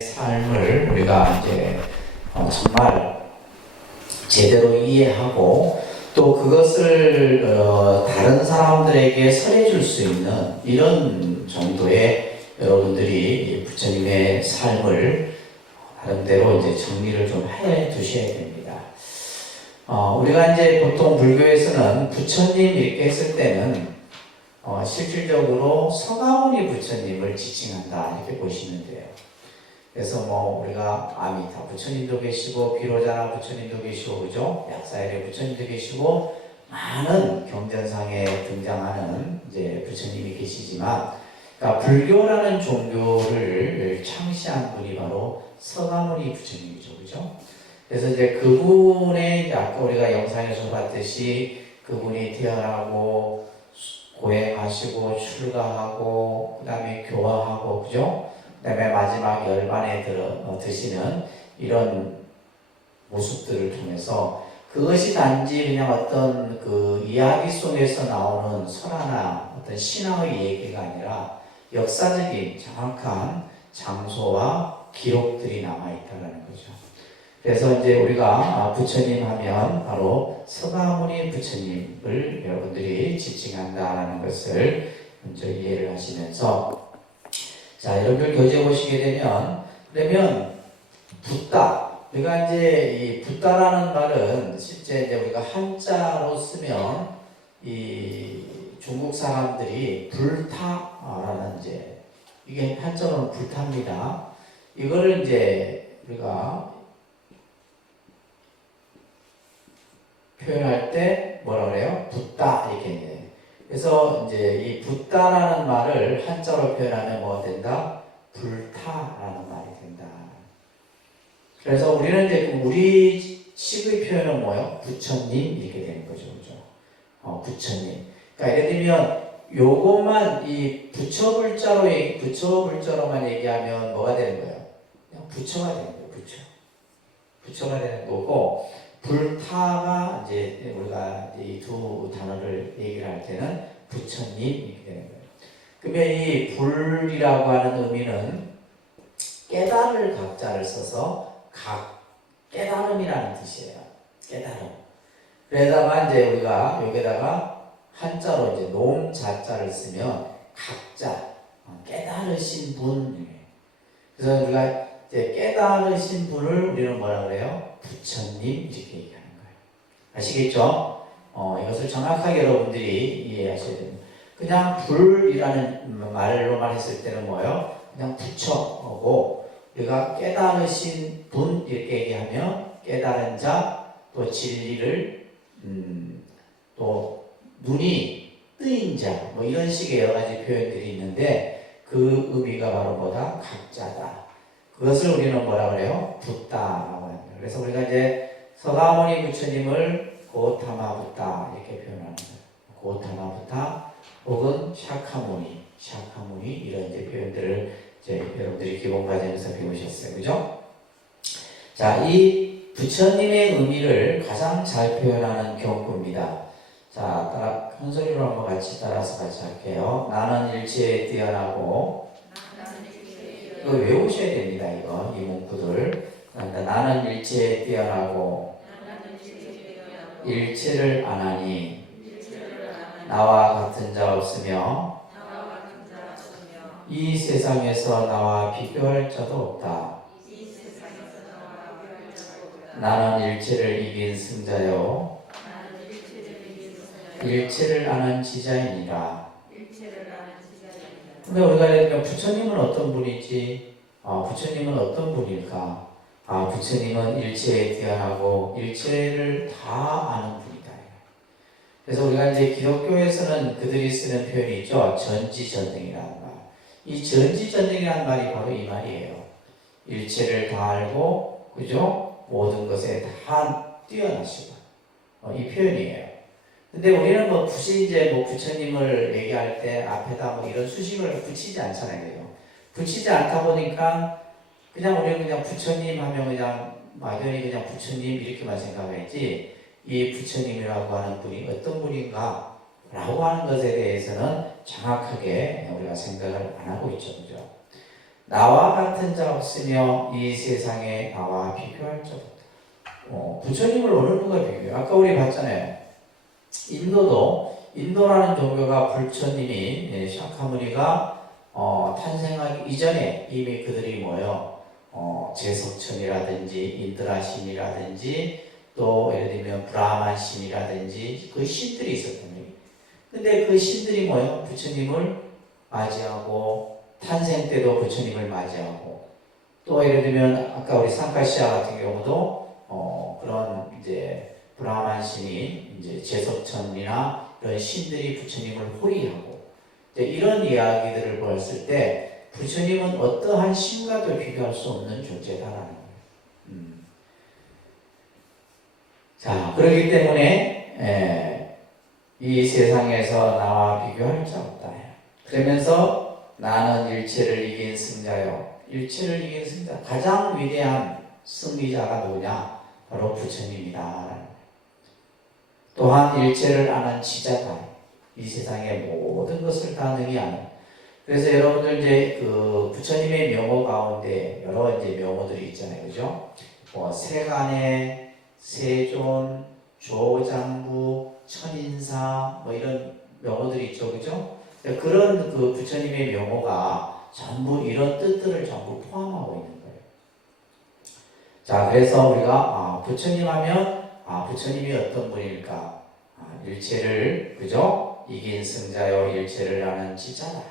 삶을 우리가 이제 정말 제대로 이해하고 또 그것을 다른 사람들에게 설해줄 수 있는 이런 정도의 여러분들이 부처님의 삶을 나름대로 이제 정리를 좀 해 두셔야 됩니다. 우리가 이제 보통 불교에서는 부처님 이렇게 했을 때는 실질적으로 서가모니 부처님을 지칭한다 이렇게 보시면 돼요. 그래서 우리가 아미타 부처님도 계시고 비로자나 부처님도 계시고 그죠? 약사일의 부처님도 계시고 많은 경전상에 등장하는 이제 부처님이 계시지만, 그러니까 불교라는 종교를 창시한 분이 바로 서가모니 부처님이죠, 그죠? 그래서 이제 그분의 아까 우리가 영상에서 봤듯이 그분이 태어나고 고행하시고 출가하고 그다음에 교화하고 그죠? 그 다음에 마지막 열반에 드시는 이런 모습들을 통해서 그것이 단지 그냥 어떤 그 이야기 속에서 나오는 설화나 어떤 신앙의 얘기가 아니라 역사적인 정확한 장소와 기록들이 남아있다는 거죠. 그래서 이제 우리가 부처님 하면 바로 서가모니 부처님을 여러분들이 지칭한다는 것을 먼저 이해를 하시면서, 자, 여러분들 교재 보시게 되면, 그러면 붓다. 우리가 이제 이 붓다라는 말은 실제 이제 우리가 한자로 쓰면 이 중국 사람들이 불타라는 이제 이게 한자로는 불타입니다. 이거를 이제 우리가 표현할 때 뭐라 그래요? 붓다 이렇게. 그래서 이제 이 붓다라는 말을 한자로 표현하면 뭐가 된다? 불타라는 말이 된다. 그래서 우리는 이제 우리 식의 표현은 뭐예요? 부처님 이렇게 되는 거죠, 그죠? 부처님. 그러니까 예를 들면 요것만 이 부처불자로만 얘기하면 뭐가 되는 거예요? 그냥 부처가 되는 거예요, 부처가 되는 거고. 불타가 이제 우리가 이 두 단어를 얘기를 할 때는 부처님 이렇게 되는 거예요. 그러면 이 불이라고 하는 의미는 깨달을 각자를 써서 깨달음이라는 뜻이에요. 깨달음. 그러다가 이제 우리가 여기다가 한자로 이제 농자자를 쓰면 각자 깨달으신 분. 그래서 우리가 이제 깨달으신 분을 우리는 뭐라 그래요? 부처님 이렇게 얘기하는 거예요. 아시겠죠? 이것을 정확하게 여러분들이 이해하셔야 됩니다. 그냥 불이라는 말로만 했을 때는 뭐예요? 그냥 부처고, 우리가 깨달으신 분 이렇게 얘기하면 깨달은 자, 또 진리를 또 눈이 뜨인 자, 뭐 이런 식의 여러 가지 표현들이 있는데 그 의미가 바로 뭐다? 각자다. 그것을 우리는 뭐라 그래요? 붓다라고 합니다. 그래서 우리가 이제 서가모니 부처님을 고타마 붓다 이렇게 표현합니다. 고타마 붓다 혹은 샤카모니 이런 이제 표현들을 이제 여러분들이 기본 과정에서 배우셨어요, 그죠? 자, 이 부처님의 의미를 가장 잘 표현하는 경구입니다. 자, 큰 소리로 한번 같이 따라서 같이 할게요. 나는 일체에 뛰어나고, 이거 외우셔야 됩니다. 이 문구들. 그러니까 나는 일체에 뛰어나고 일체를 안하니 나와 같은 자 없으며 이 세상에서 나와 비교할 자도 없다. 나는 일체를 이긴 승자요 일체를 아는 지자이니라. 근데 우리가 부처님은 어떤 분이지? 부처님은 어떤 분일까? 부처님은 일체에 뛰어나고 일체를 다 아는 분이다. 그래서 우리가 이제 기독교에서는 그들이 쓰는 표현이 있죠. 전지전능이라는 말. 이 전지전능이라는 말이 바로 이 말이에요. 일체를 다 알고, 그죠? 모든 것에 다 뛰어나시고. 이 표현이에요. 근데 우리는 굳이 이제 부처님을 얘기할 때 앞에다 이런 수식을 붙이지 않잖아요. 붙이지 않다 보니까 그냥 우리는 그냥 부처님 하면 그냥 막연히 그냥 부처님 이렇게만 생각하지, 이 부처님이라고 하는 분이 어떤 분인가 라고 하는 것에 대해서는 정확하게 우리가 생각을 안 하고 있죠, 그죠? 나와 같은 자 없으며 이 세상에 나와 비교할 자 없다. 부처님을 어느 누가 비교해요? 아까 우리 봤잖아요. 인도라는 종교가 부처님이 샤카무니가 탄생하기 이전에 이미 그들이 뭐요? 제석천이라든지 인드라신이라든지 또 예를 들면 브라만 신이라든지 그 신들이 있었던 거예요. 근데 그 신들이 뭐요? 부처님을 맞이하고 탄생 때도 부처님을 맞이하고 또 예를 들면 아까 우리 상카시아 같은 경우도 그런 이제 브라만 신이 이제 제석천이나 이런 신들이 부처님을 호위하고 이런 이야기들을 보았을 때 부처님은 어떠한 신과도 비교할 수 없는 존재다라는 거예요. 자, 그렇기 때문에 이 세상에서 나와 비교할 자 없다. 그러면서 나는 일체를 이긴 승자요. 일체를 이긴 승자. 가장 위대한 승리자가 누구냐? 바로 부처님이다. 또한 일체를 아는 지자다. 이 세상의 모든 것을 다 능히 아는. 그래서 여러분들 이제 그 부처님의 명호 가운데 여러 이제 명호들이 있잖아요. 그죠? 세간의 세존, 조장부, 천인사 뭐 이런 명호들이 있죠. 그죠? 그런 그 부처님의 명호가 전부 이런 뜻들을 전부 포함하고 있는 거예요. 자, 그래서 우리가 부처님 하면 부처님이 어떤 분일까? 일체를 그죠? 이긴 승자요 일체를 아는 지자다.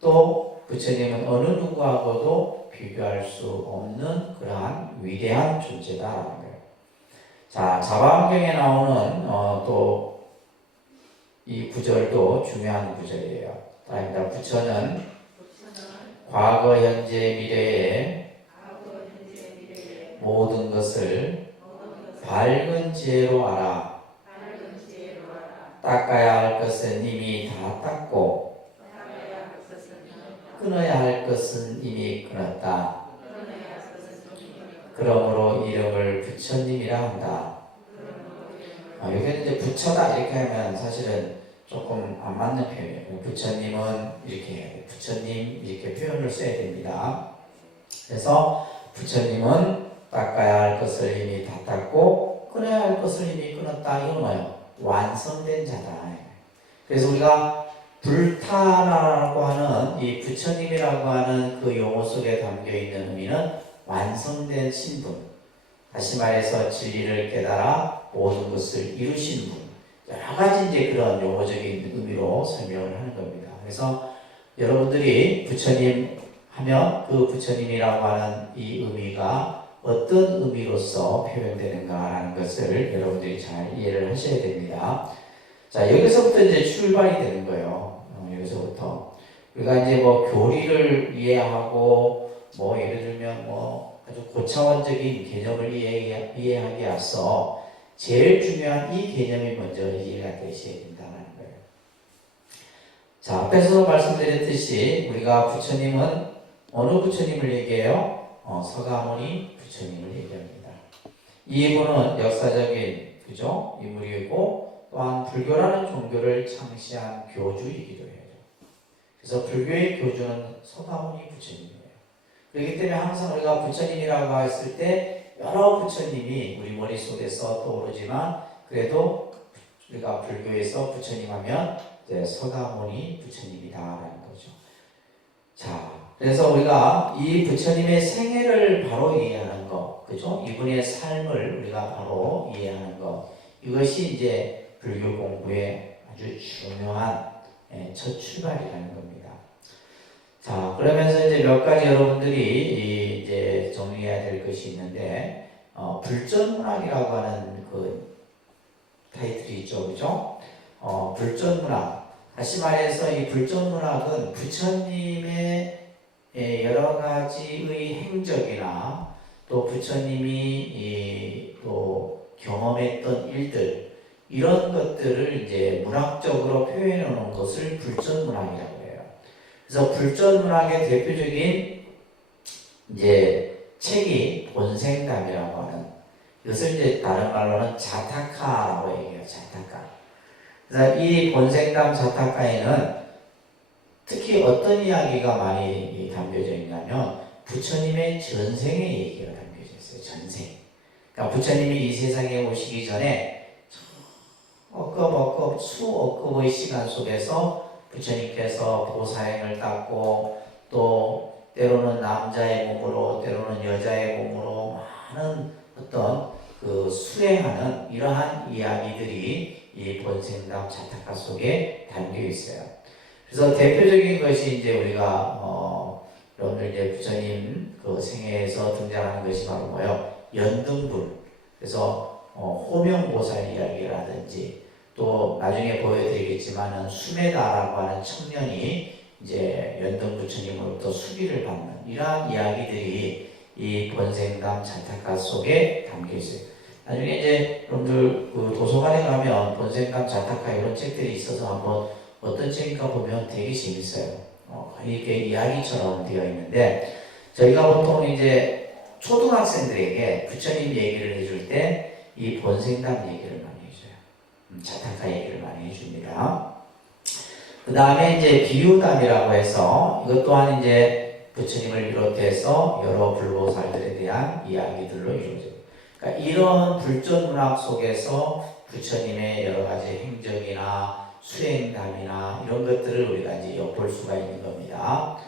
또 부처님은 어느 누구하고도 비교할 수 없는 그러한 위대한 존재다라는 거예요. 자, 자바환경에 나오는 또 이 구절도 중요한 구절이에요. 다입니다. 부처는 과거, 현재, 미래의 모든 것을 밝은 지혜로 알아. 닦아야 할 것은 이미 다 닦고 끊어야 할 것은 이미 끊었다. 그러므로 이름을 부처님이라 한다. 여기는 이제 부처다 이렇게 하면 사실은 조금 안 맞는 표현이에요. 부처님은 이렇게 부처님 이렇게 표현을 써야 됩니다. 그래서 부처님은 닦아야 할 것을 이미 다 닦고 끊어야 할 것을 이미 끊었다. 이건 뭐예요? 완성된 자다. 그래서 우리가 불타라고 하는 이 부처님이라고 하는 그 용어 속에 담겨 있는 의미는 완성된 신분. 다시 말해서 진리를 깨달아 모든 것을 이루신 분. 여러 가지 이제 그런 용어적인 의미로 설명을 하는 겁니다. 그래서 여러분들이 부처님 하면 그 부처님이라고 하는 이 의미가 어떤 의미로서 표현되는가라는 것을 여러분들이 잘 이해를 하셔야 됩니다. 자, 여기서부터 이제 출발이 되는 거예요. 여기서부터. 우리가 이제 뭐 교리를 이해하고 뭐 예를 들면 뭐 아주 고차원적인 개념을 이해하기 앞서 제일 중요한 이 개념이 먼저 이해가 되셔야 된다는 거예요. 자, 앞에서 말씀드렸듯이 우리가 부처님은 어느 부처님을 얘기해요? 서가모니 부처님을 얘기합니다. 이분은 역사적인 그죠? 인물이고 또한 불교라는 종교를 창시한 교주이기도 해요. 그래서 불교의 교주는 서가모니 부처님이에요. 그렇기 때문에 항상 우리가 부처님이라고 했을 때 여러 부처님이 우리 머릿속에서 떠오르지만 그래도 우리가 불교에서 부처님 하면 서가모니 부처님이다라는 거죠. 자, 그래서 우리가 이 부처님의 생애를 바로 이해하는 것, 그죠? 이분의 삶을 우리가 바로 이해하는 것, 이것이 이제 불교 공부의 아주 중요한 첫 출발이라는 겁니다. 자, 그러면서 이제 몇 가지 여러분들이 이제 정리해야 될 것이 있는데, 불전문학이라고 하는 그 타이틀이 있죠, 그죠? 불전문학. 다시 말해서 이 불전문학은 부처님의 여러 가지의 행적이나 또 부처님이 또 경험했던 일들, 이런 것들을 이제 문학적으로 표현해 놓은 것을 불전문학이라고 해요. 그래서 불전문학의 대표적인 이제 책이 본생담이라고 하는, 이것을 이제 다른 말로는 자타카라고 얘기해요. 자타카. 그래서 이 본생담 자타카에는 특히 어떤 이야기가 많이 담겨져 있냐면 부처님의 전생의 얘기가 담겨져 있어요. 전생. 그러니까 부처님이 이 세상에 오시기 전에 수억급의 시간 속에서 부처님께서 보살행을 닦고 또 때로는 남자의 몸으로 때로는 여자의 몸으로 많은 어떤 그 수행하는 이러한 이야기들이 이 본생담 자타카 속에 담겨 있어요. 그래서 대표적인 것이 이제 우리가 여러분들 이제 부처님 그 생애에서 등장하는 것이 바로 뭐요? 연등불. 그래서 호명보살 이야기라든지 또 나중에 보여드리겠지만은 수메다라고 하는 청년이 이제 연등 부처님으로부터 수기를 받는 이러한 이야기들이 이 본생담 자타카 속에 담겨 있어요. 나중에 이제 여러분들 그 도서관에 가면 본생담 자타카 이런 책들이 있어서 한번 어떤 책인가 보면 되게 재밌어요. 이렇게 이야기처럼 되어 있는데 저희가 보통 이제 초등학생들에게 부처님 얘기를 해줄 때 이 본생담 얘기를 많이 해줘요. 자타카 얘기를 많이 해줍니다. 그 다음에 이제 비유담이라고 해서 이것 또한 이제 부처님을 비롯해서 여러 불보살들에 대한 이야기들로 이루어져요. 그러니까 이런 불전문학 속에서 부처님의 여러 가지 행적이나 수행담이나 이런 것들을 우리가 이제 엿볼 수가 있는 겁니다.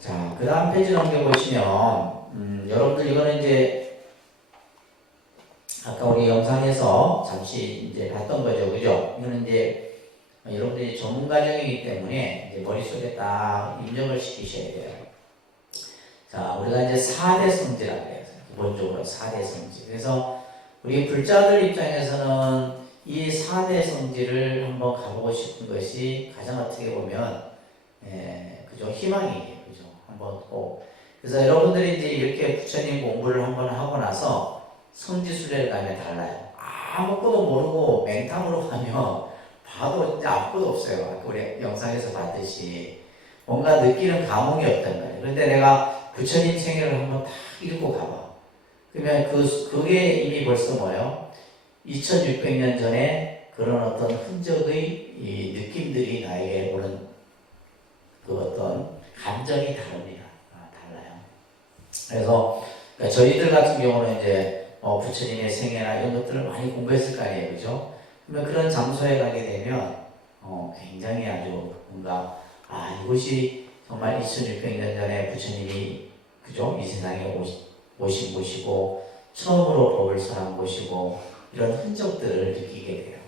자, 그 다음 페이지 넘겨보시면, 여러분들 이거는 이제 아까 우리 영상에서 잠시 이제 봤던 거죠. 그죠? 이거는 이제 여러분들이 전문 과정이기 때문에 이제 머릿속에 딱 입력을 시키셔야 돼요. 자, 우리가 이제 4대 성지라고 해요. 기본적으로 4대 성지. 그래서 우리 불자들 입장에서는 이 4대 성지를 한번 가보고 싶은 것이 가장 어떻게 보면, 그죠? 희망이에요. 그죠? 한번 꼭. 그래서 여러분들이 이제 이렇게 부처님 공부를 한번 하고 나서 성지순례를 가면 달라요. 아무것도 모르고 맹탕으로 가면 봐도 이제 아무것도 없어요. 우리 영상에서 봤듯이. 뭔가 느끼는 감흥이 없단 말이에요. 그런데 내가 부처님 생애를 한번 딱 읽고 가봐. 그러면 그게 이미 벌써 뭐예요? 2600년 전에 그런 어떤 흔적의 이 느낌들이 나에게 오는 그 어떤 감정이 다릅니다. 달라요. 그래서 그러니까 저희들 같은 경우는 이제 부처님의 생애나 이런 것들을 많이 공부했을 거 아니에요. 그죠? 그러면 그런 장소에 가게 되면 굉장히 아주 뭔가 이곳이 정말 2600년 전에 부처님이 그죠? 이 세상에 오신 곳이고 처음으로 법을 설한 곳이고 이런 흔적들을 느끼게 돼요.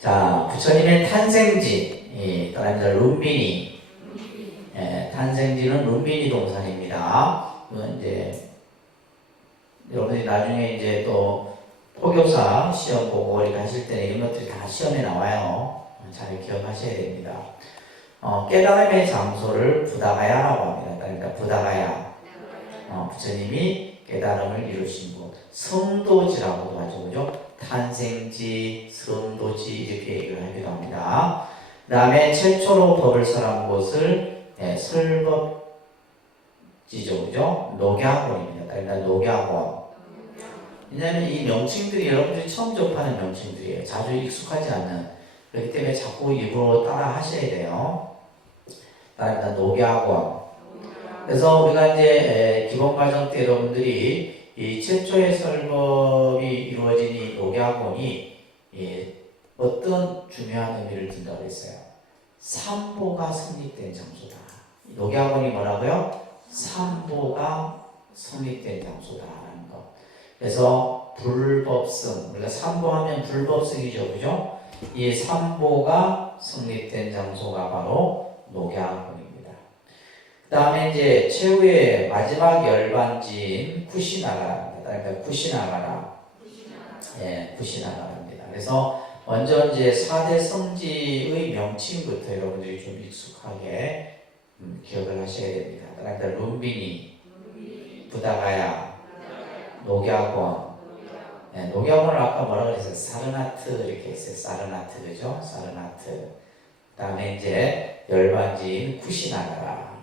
자, 부처님의 탄생지 따라합니다. 룸비니. 탄생지는 룸비니 동산입니다. 이건 이제 여러분들이 나중에 이제 또 포교사 시험 보고 이렇게 하실 때는 이런 것들이 다 시험에 나와요. 잘 기억하셔야 됩니다. 깨달음의 장소를 부다가야라고 합니다. 그러니까 부다가야. 부처님이 깨달음을 이루신 곳. 성도지라고도 하죠. 그죠? 탄생지, 성도지 이렇게 얘기를 하기도 합니다. 그 다음에 최초로 법을 설한 곳을 설법지죠. 그죠? 녹야원입니다. 그러니까 녹야원. 왜냐하면 이 명칭들이 여러분들이 처음 접하는 명칭들이에요. 자주 익숙하지 않는. 그렇기 때문에 자꾸 입으로 따라 하셔야 돼요. 일단 녹야원. 그래서 우리가 이제 기본 과정 때 여러분들이 이 최초의 설법이 이루어진 이 녹야원이 어떤 중요한 의미를 둔다고 했어요. 삼보가 성립된 장소다. 녹야원이 뭐라고요? 삼보가 성립된 장소다라는 거. 그래서 불법성, 우리가 삼보하면 불법성이죠, 그죠? 이 삼보가 성립된 장소가 바로 녹야원입니다. 그 다음에 이제 최후의 마지막 열반지인 쿠시나가라입니다. 그러니까 쿠시나가라. 쿠시나가라입니다. 그래서 먼저 이제 4대 성지의 명칭부터 여러분들이 좀 익숙하게 기억을 하셔야 됩니다. 그러니까 룸비니, 부다가야, 녹야권. 녹야권을 아까 뭐라고 했어요? 사르나트 이렇게 했어요. 사르나트, 그죠? 사르나트. 그 다음에 이제 열반지인 쿠시나가라.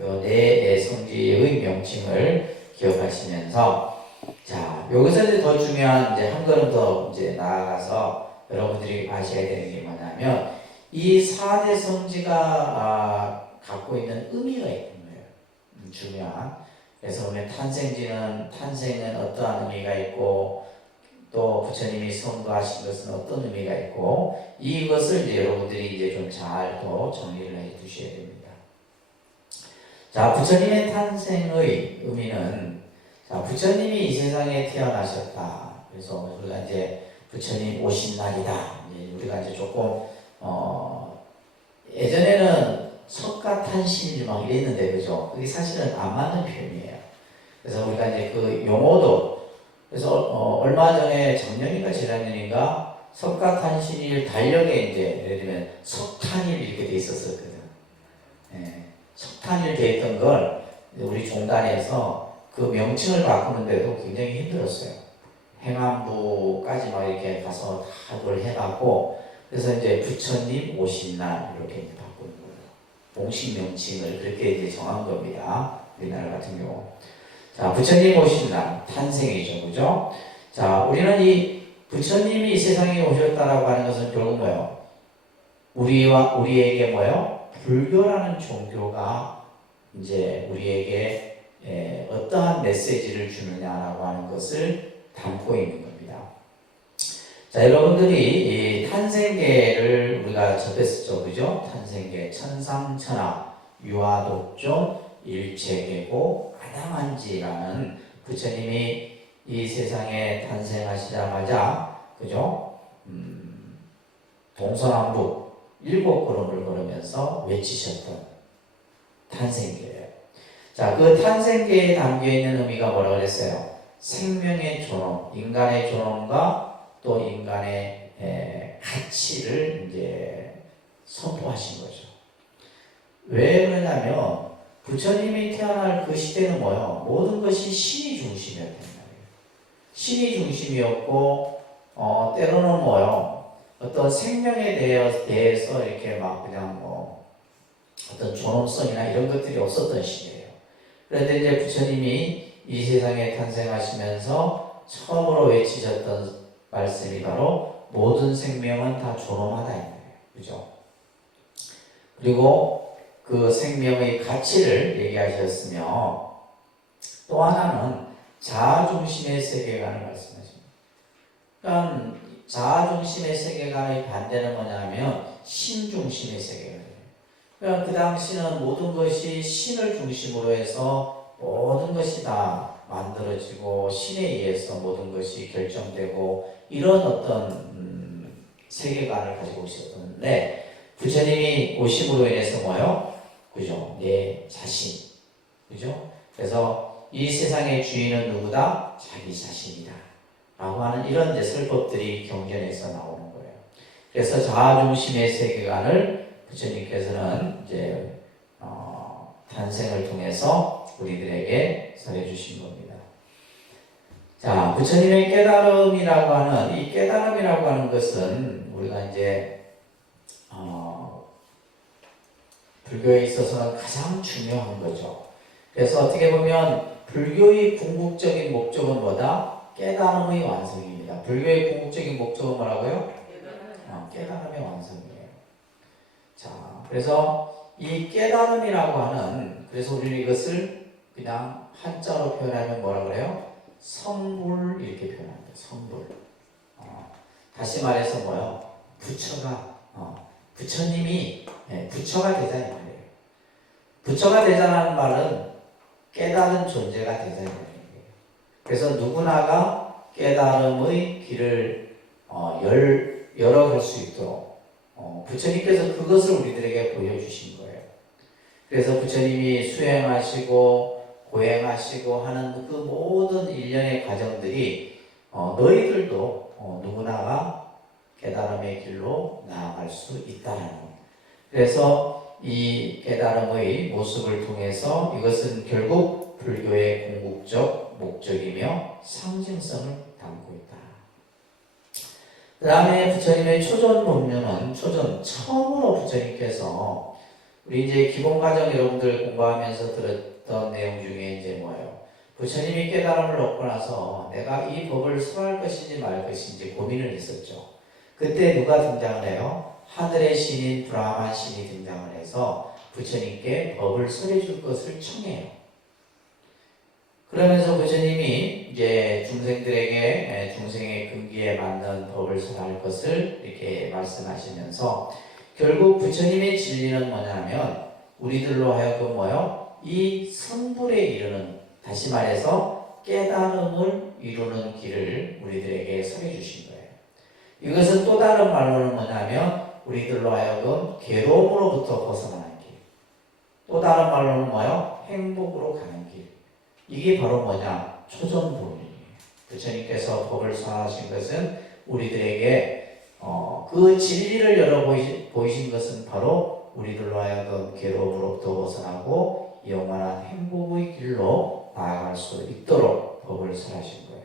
요 네 성지의 명칭을 기억하시면서, 자, 여기서 이제 더 중요한 이제 한 걸음 더 이제 나아가서 여러분들이 아셔야 되는 게 뭐냐면, 이 4대 성지가 갖고 있는 의미가 있는 거예요. 중요한. 그래서 오늘 탄생은 어떠한 의미가 있고, 또 부처님이 선거하신 것은 어떤 의미가 있고, 이것을 이제 여러분들이 이제 좀 잘 또 정리를 해 두셔야 됩니다. 자, 부처님의 탄생의 의미는, 자, 부처님이 이 세상에 태어나셨다. 그래서 우리가 이제 부처님 오신 날이다. 이제 우리가 이제 조금, 예전에는 석가탄신일 막 이랬는데, 그죠? 그게 사실은 안 맞는 표현이에요. 그래서 우리가 이제 그 용어도, 그래서 얼마 전에 작년인가 재작년인가 석가탄신일 달력에 이제 예를 들면 석탄일 이렇게 돼 있었거든. 예, 석탄일 돼 있던 걸 우리 종단에서 그 명칭을 바꾸는데도 굉장히 힘들었어요. 행안부까지 막 이렇게 가서 다 그걸 해갖고, 그래서 이제 부처님 오신 날 이렇게 이제 바꾸는 거예요. 공식 명칭을 그렇게 이제 정한 겁니다. 우리나라 같은 경우. 자, 부처님 오신 날, 탄생이죠. 그죠? 자, 우리는 이 부처님이 이 세상에 오셨다라고 하는 것은 결국 뭐예요? 우리에게 뭐예요? 불교라는 종교가 이제 우리에게 어떠한 메시지를 주느냐라고 하는 것을 담고 있는 겁니다. 자, 여러분들이 이 탄생계를 우리가 접했었죠. 그죠? 탄생계, 천상천하, 유아독존, 일체계고, 아담한지라는 부처님이 이 세상에 탄생하시자마자, 그죠? 동서남북 7걸음을 걸으면서 외치셨던 탄생계예요. 자, 그 탄생계에 담겨있는 의미가 뭐라고 그랬어요? 생명의 존엄, 인간의 존엄과 또 인간의 가치를 이제 선포하신 거죠. 왜 그러냐면 부처님이 태어날 그 시대는 뭐예요? 모든 것이 신이 중심이었단 말이에요. 신이 중심이었고, 때로는 뭐예요? 어떤 생명에 대해서 이렇게 막 그냥 뭐 어떤 존엄성이나 이런 것들이 없었던 시대예요. 그런데 이제 부처님이 이 세상에 탄생하시면서 처음으로 외치셨던 말씀이 바로 모든 생명은 다 존엄하다 이 말이에요. 그죠? 그리고 그 생명의 가치를 얘기하셨으며, 또 하나는 자아중심의 세계관을 말씀하십니다. 그러니까 자아중심의 세계관의 반대는 뭐냐면 신중심의 세계관이에요. 그러니까 그 당시는 모든 것이 신을 중심으로 해서 모든 것이 다 만들어지고 신에 의해서 모든 것이 결정되고 이런 어떤 세계관을 가지고 있었는데, 부처님이 오심으로 인해서 뭐요? 그죠? 내 자신. 그죠? 그래서 이 세상의 주인은 누구다? 자기 자신이다. 라고 하는 이런 이제 설법들이 경전에서 나오는 거예요. 그래서 자아중심의 세계관을 부처님께서는 이제, 탄생을 통해서 우리들에게 설해주신 겁니다. 자, 부처님의 깨달음이라고 하는, 이 깨달음이라고 하는 것은 우리가 이제, 불교에 있어서는 가장 중요한 거죠. 그래서 어떻게 보면 불교의 궁극적인 목적은 뭐다? 깨달음의 완성입니다. 불교의 궁극적인 목적은 뭐라고요? 깨달음의 완성이에요. 자, 그래서 이 깨달음이라고 하는, 그래서 우리는 이것을 그냥 한자로 표현하면 뭐라 그래요? 성불 이렇게 표현합니다. 성불. 다시 말해서 뭐요? 부처가 부처님이 부처가 되자는 말이에요. 부처가 되자는 말은 깨달은 존재가 되자는 말이에요. 그래서 누구나가 깨달음의 길을 열어갈 수 있도록 부처님께서 그것을 우리들에게 보여주신 거예요. 그래서 부처님이 수행하시고 고행하시고 하는 그 모든 일련의 과정들이 너희들도 누구나가 깨달음의 길로 나아갈 수 있다는 것. 그래서 이 깨달음의 모습을 통해서 이것은 결국 불교의 궁극적 목적이며 상징성을 담고 있다. 그 다음에 부처님의 초전 법륜은 처음으로 부처님께서 우리 이제 기본과정 여러분들 공부하면서 들었던 내용 중에 이제 뭐예요? 부처님이 깨달음을 얻고 나서 내가 이 법을 설할 것인지 말 것인지 고민을 했었죠. 그때 누가 등장을 해요? 하늘의 신인 브라만 신이 등장을 해서 부처님께 법을 설해줄 것을 청해요. 그러면서 부처님이 이제 중생들에게 중생의 근기에 맞는 법을 설할 것을 이렇게 말씀하시면서 결국 부처님의 진리는 뭐냐면 우리들로 하여금 뭐요? 이 성불에 이르는, 다시 말해서 깨달음을 이루는 길을 우리들에게 설해 주신 거예요. 이것은 또 다른 말로는 뭐냐면 우리들로 하여금 괴로움으로부터 벗어나는 길, 또 다른 말로는 뭐요? 행복으로 가는 길. 이게 바로 뭐냐? 초전불이에요. 부처님께서 법을 선하신 것은 우리들에게 그 진리를 열어 보이신 것은 바로 우리들로 하여금 괴로움으로부터 벗어나고 영원한 행복의 길로 나아갈 수 있도록 법을 설하신 거예요.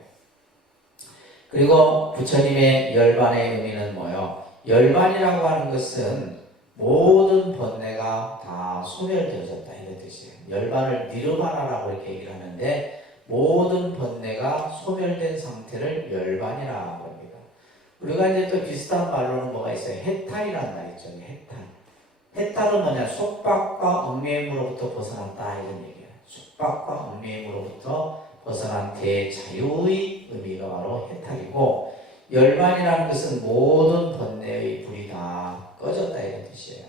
그리고 부처님의 열반의 의미는 뭐예요? 열반이라고 하는 것은 모든 번뇌가 다 소멸되어졌다 이런 뜻이에요. 열반을 니르바나라고 이렇게 얘기를 하는데 모든 번뇌가 소멸된 상태를 열반이라고 합니다. 우리가 이제 또 비슷한 말로는 뭐가 있어요? 해탈이라는 말 있죠. 해탈. 해탈은 뭐냐? 속박과 얽매임으로부터 벗어났다 이런 얘기예요. 속박과 얽매임으로부터 벗어난 대자유의 의미가 바로 해탈이고, 열반이라는 것은 모든 번뇌의 불이 다 꺼졌다 이런 뜻이에요.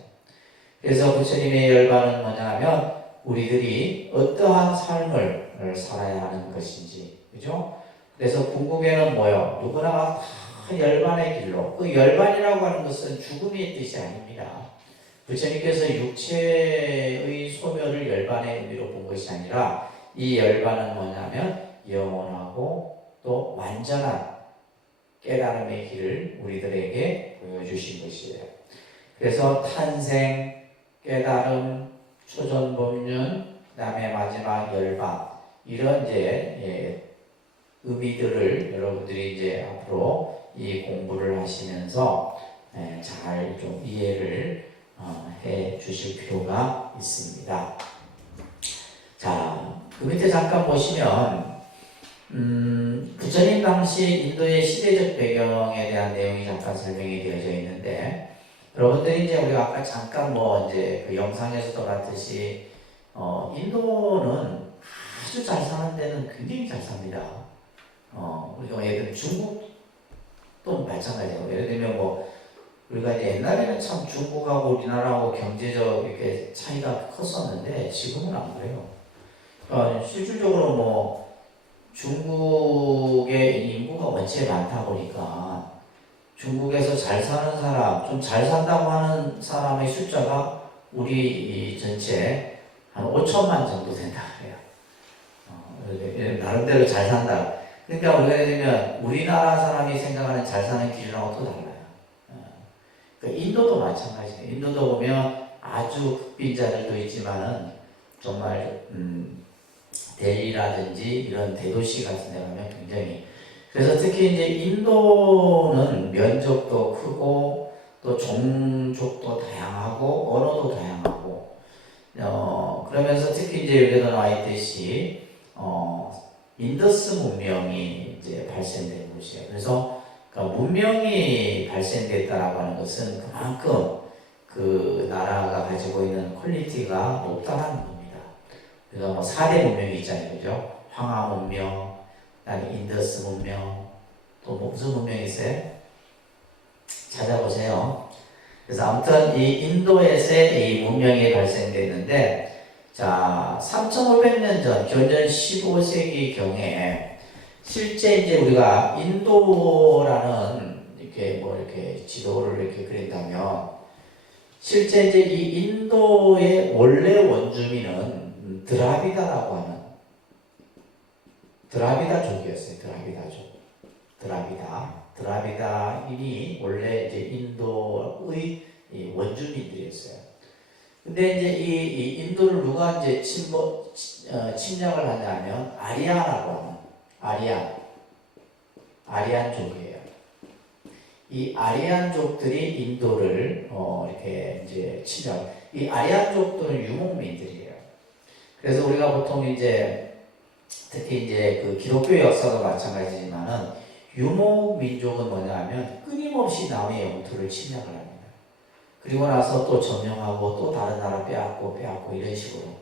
그래서 부처님의 열반은 뭐냐면 우리들이 어떠한 삶을 살아야 하는 것인지, 그죠? 그래서 궁극에는 뭐요? 누구나 다 열반의 길로, 그 열반이라고 하는 것은 죽음의 뜻이 아닙니다. 부처님께서 육체의 소멸을 열반의 의미로 본 것이 아니라 이 열반은 뭐냐면 영원하고 또 완전한 깨달음의 길을 우리들에게 보여주신 것이에요. 그래서 탄생, 깨달음, 초전법륜, 그 다음에 마지막 열반, 이런 이제 의미들을 여러분들이 이제 앞으로 이 공부를 하시면서 잘 좀 이해를 해 주실 필요가 있습니다. 자, 그 밑에 잠깐 보시면 부처님 당시 인도의 시대적 배경에 대한 내용이 잠깐 설명이 되어져 있는데, 여러분들이 이제 우리가 아까 잠깐 이제 그 영상에서도 봤듯이 인도는 아주 잘 사는 데는 굉장히 잘 삽니다. 우리가 예를 들면 중국도 마찬가지예요. 예를 들면 우리가 이제 옛날에는 참 중국하고 우리나라하고 경제적 이렇게 차이가 컸었는데 지금은 안 그래요. 실질적으로 중국의 인구가 원체 많다 보니까 중국에서 잘 사는 사람, 좀 잘 산다고 하는 사람의 숫자가 우리 전체 한 5천만 정도 된다 그래요. 나름대로 잘 산다. 그러니까 우리가 예를 들면 우리나라 사람이 생각하는 잘 사는 기준하고 또 달라요. 그러니까 인도도 마찬가지예요. 인도도 보면 아주 극빈자들도 있지만은 정말 델리라든지 이런 대도시 같은 데 가면 굉장히, 그래서 특히 이제 인도는 면적도 크고 또 종족도 다양하고 언어도 다양하고 그러면서 특히 이제 여기도 나와 있듯이 인더스 문명이 이제 발생된 곳이에요. 그래서 그러니까 문명이 발생됐다라고 하는 것은 그만큼 그 나라가 가지고 있는 퀄리티가 높다는 겁니다. 그래서 4대 문명이 있잖아요. 그죠? 황하 문명, 그다음에 인더스 문명, 또 무슨 문명이 있어요? 찾아보세요. 그래서 아무튼 이 인도에서의 이 문명이 발생됐는데, 자, 3,500년 전, 교년 15세기 경에 실제 이제 우리가 인도라는 이렇게 지도를 이렇게 그린다면, 실제 이제 이 인도의 원래 원주민은 드라비다라고 하는 드라비다족이었어요. 드라비다인이 원래 이제 인도의 원주민들이었어요. 근데 이제 이 인도를 누가 이제 침략을 하냐면 아리아라고 하는 아리안족이에요. 이 아리안족들이 인도를 이렇게 이제 이 아리안족들은 유목민들이에요. 그래서 우리가 보통 이제 특히 이제 그 기독교 역사도 마찬가지지만은 유목민족은 뭐냐면 끊임없이 남의 영토를 침략을 합니다. 그리고 나서 또 점령하고 또 다른 나라 빼앗고 이런 식으로.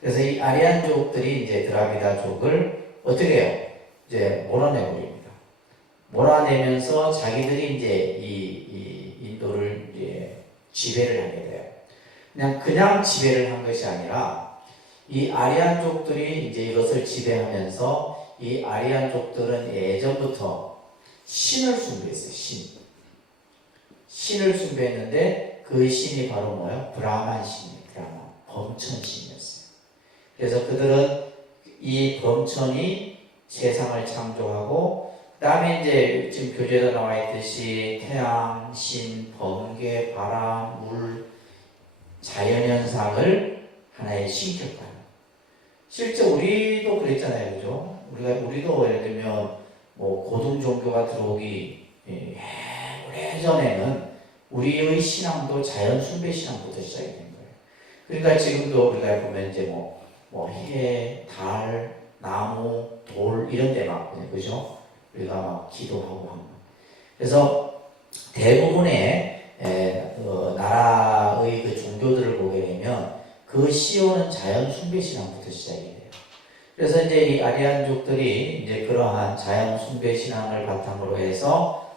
그래서 이 아리안족들이 이제 드라비다족을 어떻게 해요? 이제 몰아내버립니다. 몰아내면서 자기들이 이제 이 인도를 이제 지배를 하게 돼요. 그냥 지배를 한 것이 아니라 이 아리안족들이 이제 이것을 지배하면서 이 아리안족들은 예전부터 신을 숭배했어요. 신을 숭배했는데 그 신이 바로 뭐예요? 브라만 신이에요. 브라만. 범천 신이었어요. 그래서 그들은 이 범천이 세상을 창조하고 그 다음에 이제 지금 교재에 나와 있듯이 태양, 신, 번개, 바람, 물, 자연현상을 하나의 신격화. 실제 우리도 그랬잖아요. 그죠? 우리도 예를 들면 뭐 고등 종교가 들어오기 오래전에는 우리의 신앙도 자연 숭배 신앙부터 시작이 된 거예요. 그러니까 지금도 우리가 보면 이제 뭐 해, 달, 나무, 돌 이런 데 막 그죠? 우리가 막 기도하고 하는. 그래서 대부분의 나라의 그 종교들을 보게 되면 그 시효는 자연 숭배 신앙부터 시작이 돼요. 그래서 이제 이 아리안족들이 이제 그러한 자연 숭배 신앙을 바탕으로 해서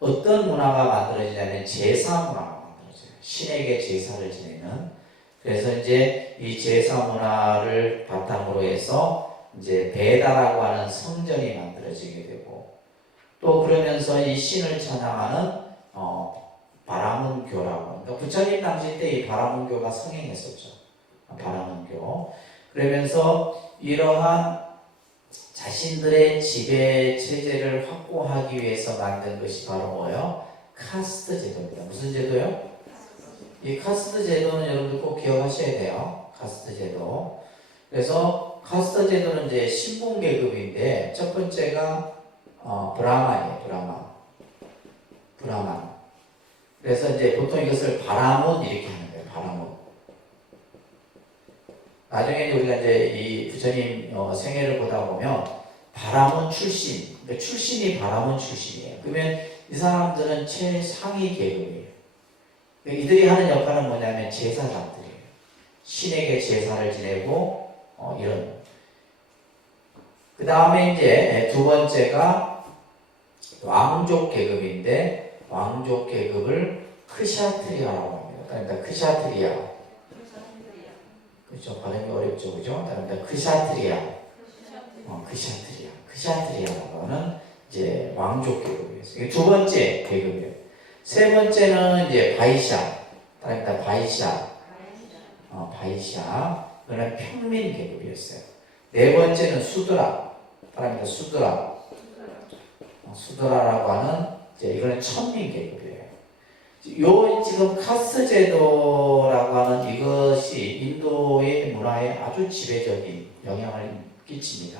어떤 문화가 만들어지냐면 제사 문화가 만들어져요. 신에게 제사를 지내는. 그래서 이제 이 제사 문화를 바탕으로 해서 이제 베다라고 하는 성전이 만들어지게 되고 또 그러면서 이 신을 찬양하는 바라문교라고. 그러니까 부처님 당시 때 이 바라문교가 성행했었죠. 바라문교. 그러면서 이러한 자신들의 지배 체제를 확고하기 위해서 만든 것이 바로 뭐예요? 카스트 제도입니다. 무슨 제도요? 이 카스트 제도는 여러분들 꼭 기억하셔야 돼요. 카스트 제도. 그래서 카스트 제도는 이제 신분 계급인데 첫 번째가 브라만이에요. 브라만. 그래서 이제 보통 이것을 바라문 이렇게 하는 거예요. 바라문. 나중에 우리가 이제 이 부처님 생애를 보다 보면 바라문 출신, 그러니까 출신이 바라문 출신이에요. 그러면 이 사람들은 최상위 계급이에요. 그러니까 이들이 하는 역할은 뭐냐면 제사장들이에요. 신에게 제사를 지내고 이런. 그 다음에 이제 두 번째가 왕족 계급인데 왕족 계급을 크샤트리아라고 합니다. 그러니까 크샤트리아. 그렇죠. 발음이 어렵죠. 그죠? 그다음에 크샤트리아. 크샤트리아라고 하는 이제 왕족 계급이에요. 이게 두 번째 계급이에요. 세 번째는 이제 바이샤. 그러니까 바이샤. 그는 평민 계급이었어요. 네 번째는 수드라. 그러니까 수드라라고 하는 이제 이거는 천민 계급이에요. 요 지금 카스트 제도라고 하는 이것이 인도의 문화에 아주 지배적인 영향을 끼칩니다.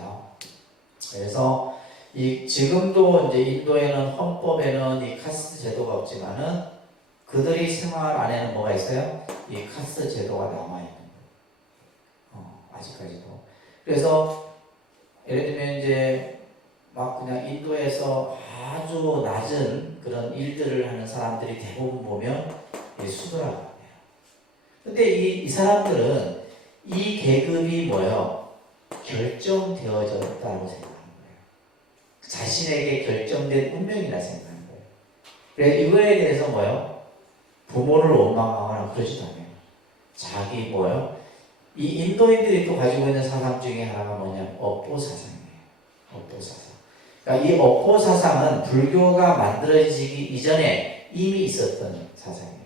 그래서 지금도 이제 인도에는 헌법에는 이 카스트 제도가 없지만은 그들이 생활 안에는 뭐가 있어요? 이 카스트 제도가 남아 있는 거예요. 아직까지도. 그래서 예를 들면 이제 막 그냥 인도에서 아주 낮은 그런 일들을 하는 사람들이 대부분 보면 수도라고 해요. 근데 이 사람들은 이 계급이 뭐예요? 결정되어졌다고 생각하는 거예요. 자신에게 결정된 운명이라 생각하는 거예요. 그래서 이거에 대해서 뭐예요? 부모를 원망하거나 그러지도 않아요. 자기 뭐예요? 이 인도인들이 또 가지고 있는 사상 중에 하나가 뭐냐면 업보 사상이에요. 업보 사상. 그러니까 이 업보 사상은 불교가 만들어지기 이전에 이미 있었던 사상이에요.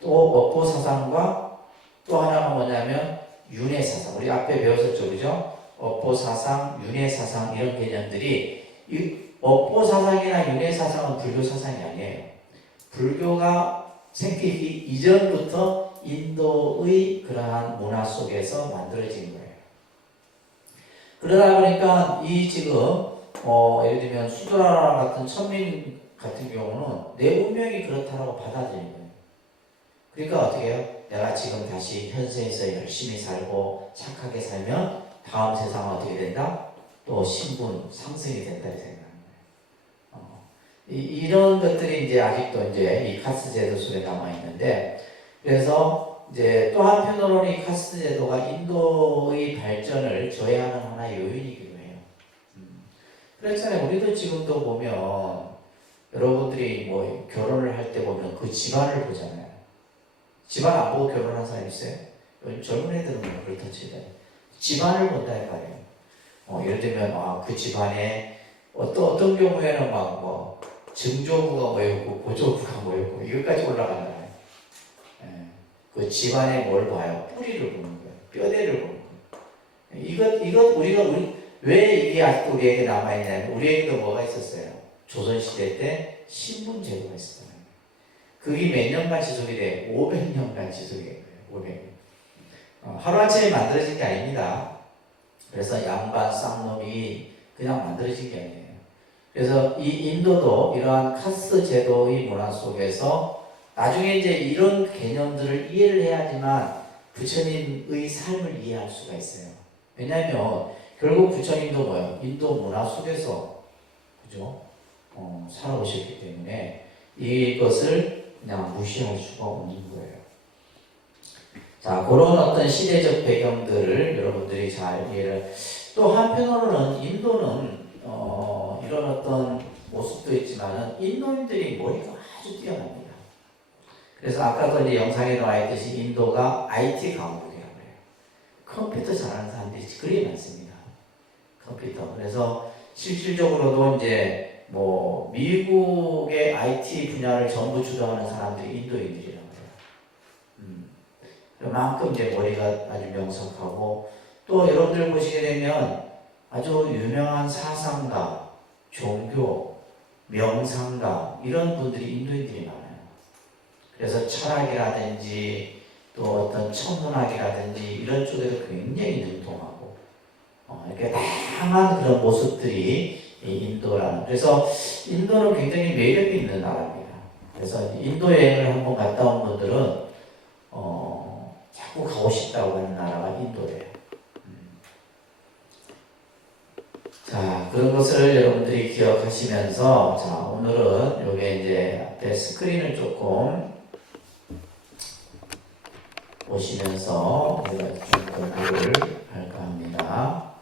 또 업보 사상과 또 하나가 뭐냐면 윤회 사상. 우리 앞에 배웠었죠, 그죠? 업보 사상, 윤회 사상 이런 개념들이 이 업보 사상이나 윤회 사상은 불교 사상이 아니에요. 불교가 생기기 이전부터 인도의 그러한 문화 속에서 만들어진 거예요. 그러다 보니까 이 지금 예를 들면 수드라 같은 천민 같은 경우는 내 운명이 그렇다고 받아들이는 거예요. 그러니까 어떻게 해요? 내가 지금 다시 현세에서 열심히 살고 착하게 살면 다음 세상은 어떻게 된다? 또 신분 상승이 된다 이 생각하는 거예요. 이런 것들이 이제 아직도 이제 이 카스트 제도 속에 남아 있는데, 그래서 이제 또 한편으로는 이 카스트 제도가 인도의 발전을 저해하는 하나의 요인이기도 해요. 그렇잖아요. 우리도 지금도 보면 여러분들이 뭐 결혼을 할 때 보면 그 집안을 보잖아요. 집안 안 보고 결혼한 사람 있어요? 요즘 젊은 애들은 뭐 그렇다 치더라도 집안을 본다는 말이에요. 예를 들면 그 집안에 어떤 경우에는 막 뭐 증조부가 뭐였고 고조부가 뭐였고 이것까지 올라가잖아요. 그 집안에 뭘 봐요? 뿌리를 보는 거예요. 뼈대를 보는 거예요. 이것 왜 이게 아직도 우리에게 남아있냐면 우리에게도 뭐가 있었어요? 조선시대 때 신분제도가 있었잖아요. 그게 몇 년간 지속이 돼? 500년간 지속이 돼요. 500년. 하루아침에 만들어진 게 아닙니다. 그래서 양반 쌍놈이 그냥 만들어진 게 아니에요. 그래서 이 인도도 이러한 카스트 제도의 문화 속에서 나중에 이제 이런 개념들을 이해를 해야지만 부처님의 삶을 이해할 수가 있어요. 왜냐하면 결국 부처님도 뭐예요? 인도 문화 속에서 그죠? 살아오셨기 때문에 이것을 그냥 무시할 수가 없는 거예요. 자, 그런 어떤 시대적 배경들을 여러분들이 잘 이해를. 또 한편으로는 인도는 이런 어떤 모습도 있지만은 인도인들이 머리가 아주 뛰어납니다. 그래서 아까도 이제 영상에 나와 있듯이 인도가 IT 강국이라고 해요. 컴퓨터 잘하는 사람들이 그리 많습니다. 컴퓨터. 그래서 실질적으로도 이제 뭐 미국의 IT 분야를 전부 주도하는 사람들이 인도인들이라고 해요. 그만큼 이제 머리가 아주 명석하고, 또 여러분들 보시게 되면 아주 유명한 사상가, 종교, 명상가 이런 분들이 인도인들이 많아요. 그래서 철학이라든지 또 어떤 천문학이라든지 이런 쪽에서 굉장히 능통하고 이렇게 다양한 그런 모습들이 인도라는. 그래서 인도는 굉장히 매력이 있는 나라입니다. 그래서 인도 여행을 한번 갔다 온 분들은 자꾸 가고 싶다고 하는 나라가 인도예요. 자, 그런 것을 여러분들이 기억하시면서, 자, 오늘은 요게 이제 앞에 스크린을 조금 보시면서 우리가 좀 공부를 할까 합니다.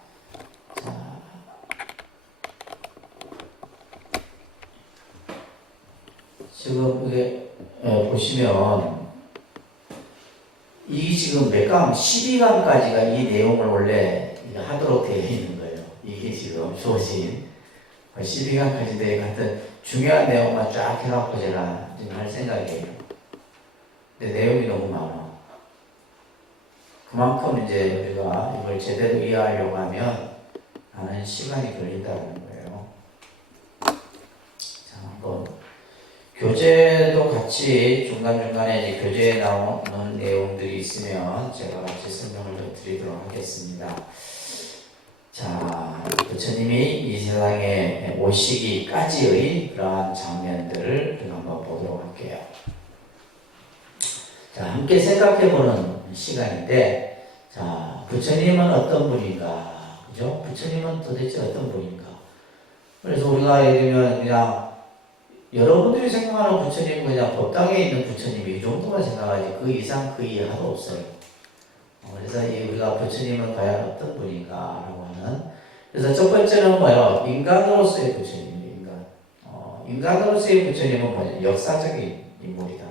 자, 지금 이게 보시면 이 지금 몇 강? 12강까지가 이 내용을 원래 하도록 되어 있는 거예요. 이게 지금 주어진 12강까지 되어 있는 중요한 내용만 쫙 해갖고 제가 지금 할 생각이에요. 근데 내용이 너무 많아. 그만큼 이제 우리가 이걸 제대로 이해하려고 하면 많은 시간이 걸린다는 거예요. 자, 한번 교재도 같이 중간중간에 이제 교재에 나오는 내용들이 있으면 제가 같이 설명을 좀 드리도록 하겠습니다. 자, 부처님이 이 세상에 오시기까지의 그러한 장면들을 한번 보도록 할게요. 자, 함께 생각해보는 시간인데, 자, 부처님은 어떤 분인가? 그죠? 부처님은 도대체 어떤 분인가? 그래서 우리가 예를 들면 그냥 여러분들이 생각하는 부처님은 그냥 법당에 있는 부처님이 이 정도만 생각하지 그 이상 그 이하도 없어요. 그래서 우리가 부처님은 과연 어떤 분인가라고 하는. 그래서 첫 번째는 뭐예요? 인간으로서의 부처님입니다. 인간으로서의 부처님은 뭐냐? 역사적인 인물이다.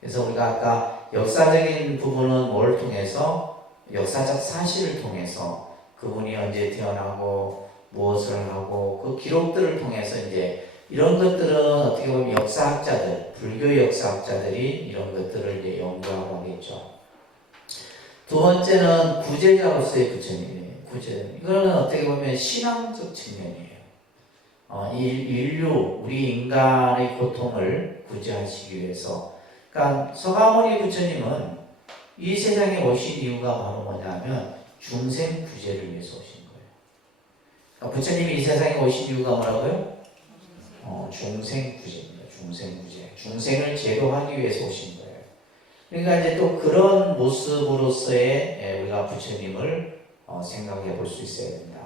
그래서 우리가 아까 역사적인 부분은 뭘 통해서? 역사적 사실을 통해서 그분이 언제 태어나고 무엇을 하고 그 기록들을 통해서 이제 이런 것들은 어떻게 보면 역사학자들, 불교 역사학자들이 이런 것들을 이제 연구하고 하겠죠. 두 번째는 구제자로서의 부처님이에요. 구제. 이거는 어떻게 보면 신앙적 측면이에요. 인류, 우리 인간의 고통을 구제하시기 위해서. 그러니까 서가모니 부처님은 이 세상에 오신 이유가 바로 뭐냐면 중생 구제를 위해서 오신 거예요. 그러니까 부처님이 이 세상에 오신 이유가 뭐라고요? 중생 구제입니다. 중생 구제. 중생을 제도하기 위해서 오신 거예요. 그러니까 이제 또 그런 모습으로서의 우리가 부처님을 생각해 볼 수 있어야 됩니다.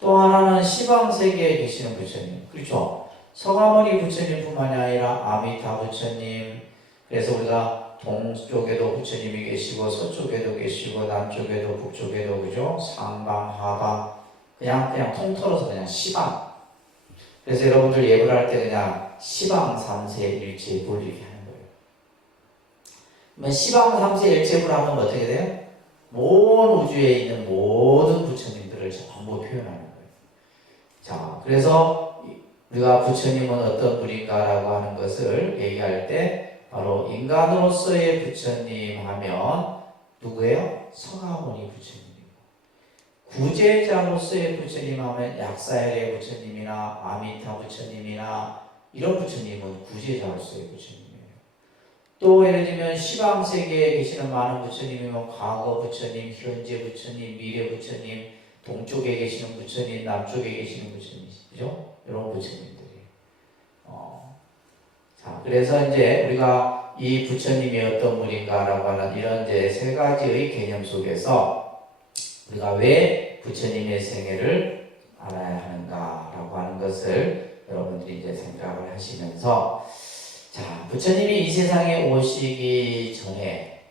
또 하나는 시방 세계에 계시는 부처님. 그렇죠? 서가모니 부처님뿐만이 아니라 아미타 부처님, 그래서 우리가 동쪽에도 부처님이 계시고 서쪽에도 계시고 남쪽에도 북쪽에도 그죠? 상방, 하방, 그냥 통틀어서 그냥 시방. 그래서 여러분들 예불 할 때 그냥 시방 삼세 일체불 이렇게 하는 거예요. 그러면 시방 삼세 일체불 하면 어떻게 돼요? 온 우주에 있는 모든 부처님들을 전부 표현하는 거예요. 자, 그래서 우리가 부처님은 어떤 분인가라고 하는 것을 얘기할 때 바로 인간으로서의 부처님 하면 누구예요? 서가모니 부처님이고, 구제자로서의 부처님 하면 약사열의 부처님이나 아미타 부처님이나 이런 부처님은 구제자로서의 부처님이에요. 또 예를 들면 시방세계에 계시는 많은 부처님이면 과거 부처님, 현재 부처님, 미래 부처님, 동쪽에 계시는 부처님, 남쪽에 계시는 부처님, 그죠? 이런 부처님들이. 자, 그래서 이제 우리가 이 부처님이 어떤 분인가라고 하는 이런 이제 세 가지의 개념 속에서 우리가 왜 부처님의 생애를 알아야 하는가라고 하는 것을 여러분들이 이제 생각을 하시면서, 자, 부처님이 이 세상에 오시기 전에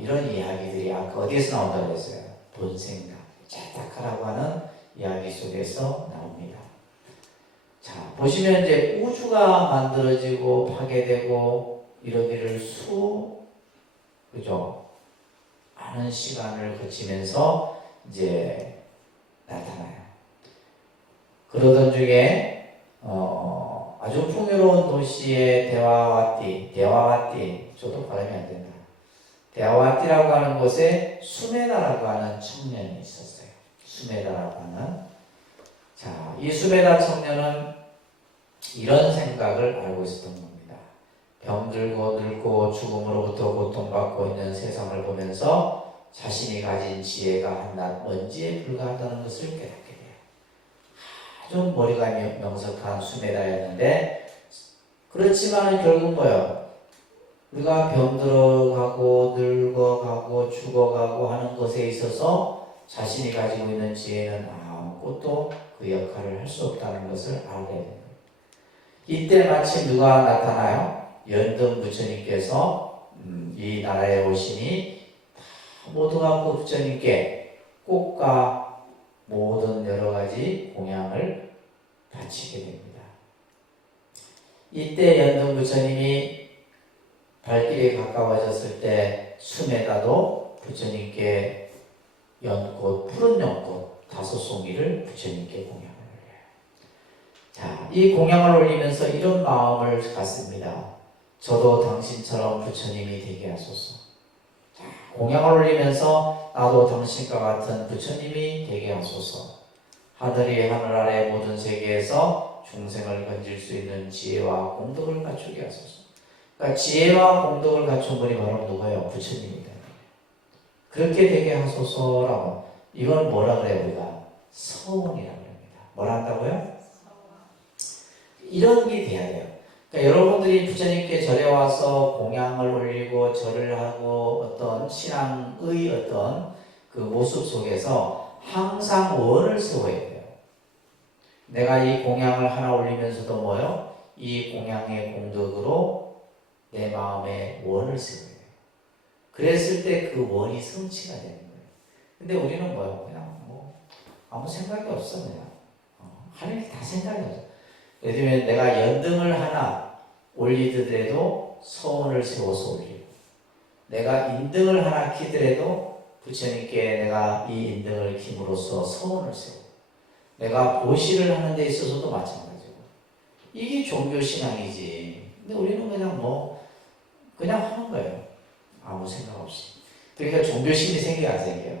이런 이야기들이 아까 어디에서 나온다고 했어요? 본생각, 자타카라고 하는 이야기 속에서 나옵니다. 자, 보시면 이제 우주가 만들어지고 파괴되고 이러기를 그죠? 많은 시간을 거치면서 이제 나타나요. 그러던 중에 아주 풍요로운 도시의 대화와띠, 저도 발음이 안 된다. 대화와띠라고 하는 곳에 수메다라고 하는 청년이 있었어요. 수메다라고 하는. 자, 이 수메다 청년은 이런 생각을 알고 있었던 겁니다. 병들고 늙고 죽음으로부터 고통받고 있는 세상을 보면서 자신이 가진 지혜가 한낱 먼지에 불과하다는 것을 깨닫게 돼요. 아주 머리가 명석한 수메다였는데, 그렇지만 결국 뭐예요? 우리가 병들어가고 늙어가고 죽어가고 하는 것에 있어서 자신이 가지고 있는 지혜는 아무것도 그 역할을 할 수 없다는 것을 알게 됩니다. 이때 마침 누가 나타나요? 연등 부처님께서 이 나라에 오시니 모두가 그 부처님께 꽃과 모든 여러 가지 공양을 바치게 됩니다. 이때 연등 부처님이 발길이 가까워졌을 때 수메다도 부처님께 연꽃, 푸른 연꽃 5송이를 부처님께 공양을 올려요. 자, 이 공양을 올리면서 이런 마음을 갖습니다. 저도 당신처럼 부처님이 되게 하소서. 자, 공양을 올리면서 나도 당신과 같은 부처님이 되게 하소서. 하늘이 하늘 아래 모든 세계에서 중생을 건질 수 있는 지혜와 공덕을 갖추게 하소서. 그러니까 지혜와 공덕을 갖춘 분이 바로 누구예요? 부처님입니다. 그렇게 되게 하소서라고. 이건 뭐라 그래요? 우리가 서원이라고 합니다. 뭐라 한다고요? 이런 게 돼야 돼요. 그러니까 여러분들이 부처님께 절에 와서 공양을 올리고 절을 하고 어떤 신앙의 어떤 그 모습 속에서 항상 원을 세워야 돼요. 내가 이 공양을 하나 올리면서도 뭐요? 이 공양의 공덕으로 내 마음에 원을 세워야 돼요. 그랬을 때 그 원이 성취가 되는 거예요. 근데 우리는 뭐요? 그냥 아무 생각이 없어. 그냥 하는 게 다 생각이 없어. 예를 들면 내가 연등을 하나 올리더라도 서원을 세워서 올리고, 내가 인등을 하나 키더라도 부처님께 내가 이 인등을 킴으로써 서원을 세우고, 내가 보시를 하는 데 있어서도 마찬가지고. 이게 종교신앙이지. 근데 우리는 그냥 하는 거예요. 아무 생각 없이. 그러니까 종교심이 생겨요, 안 생겨요?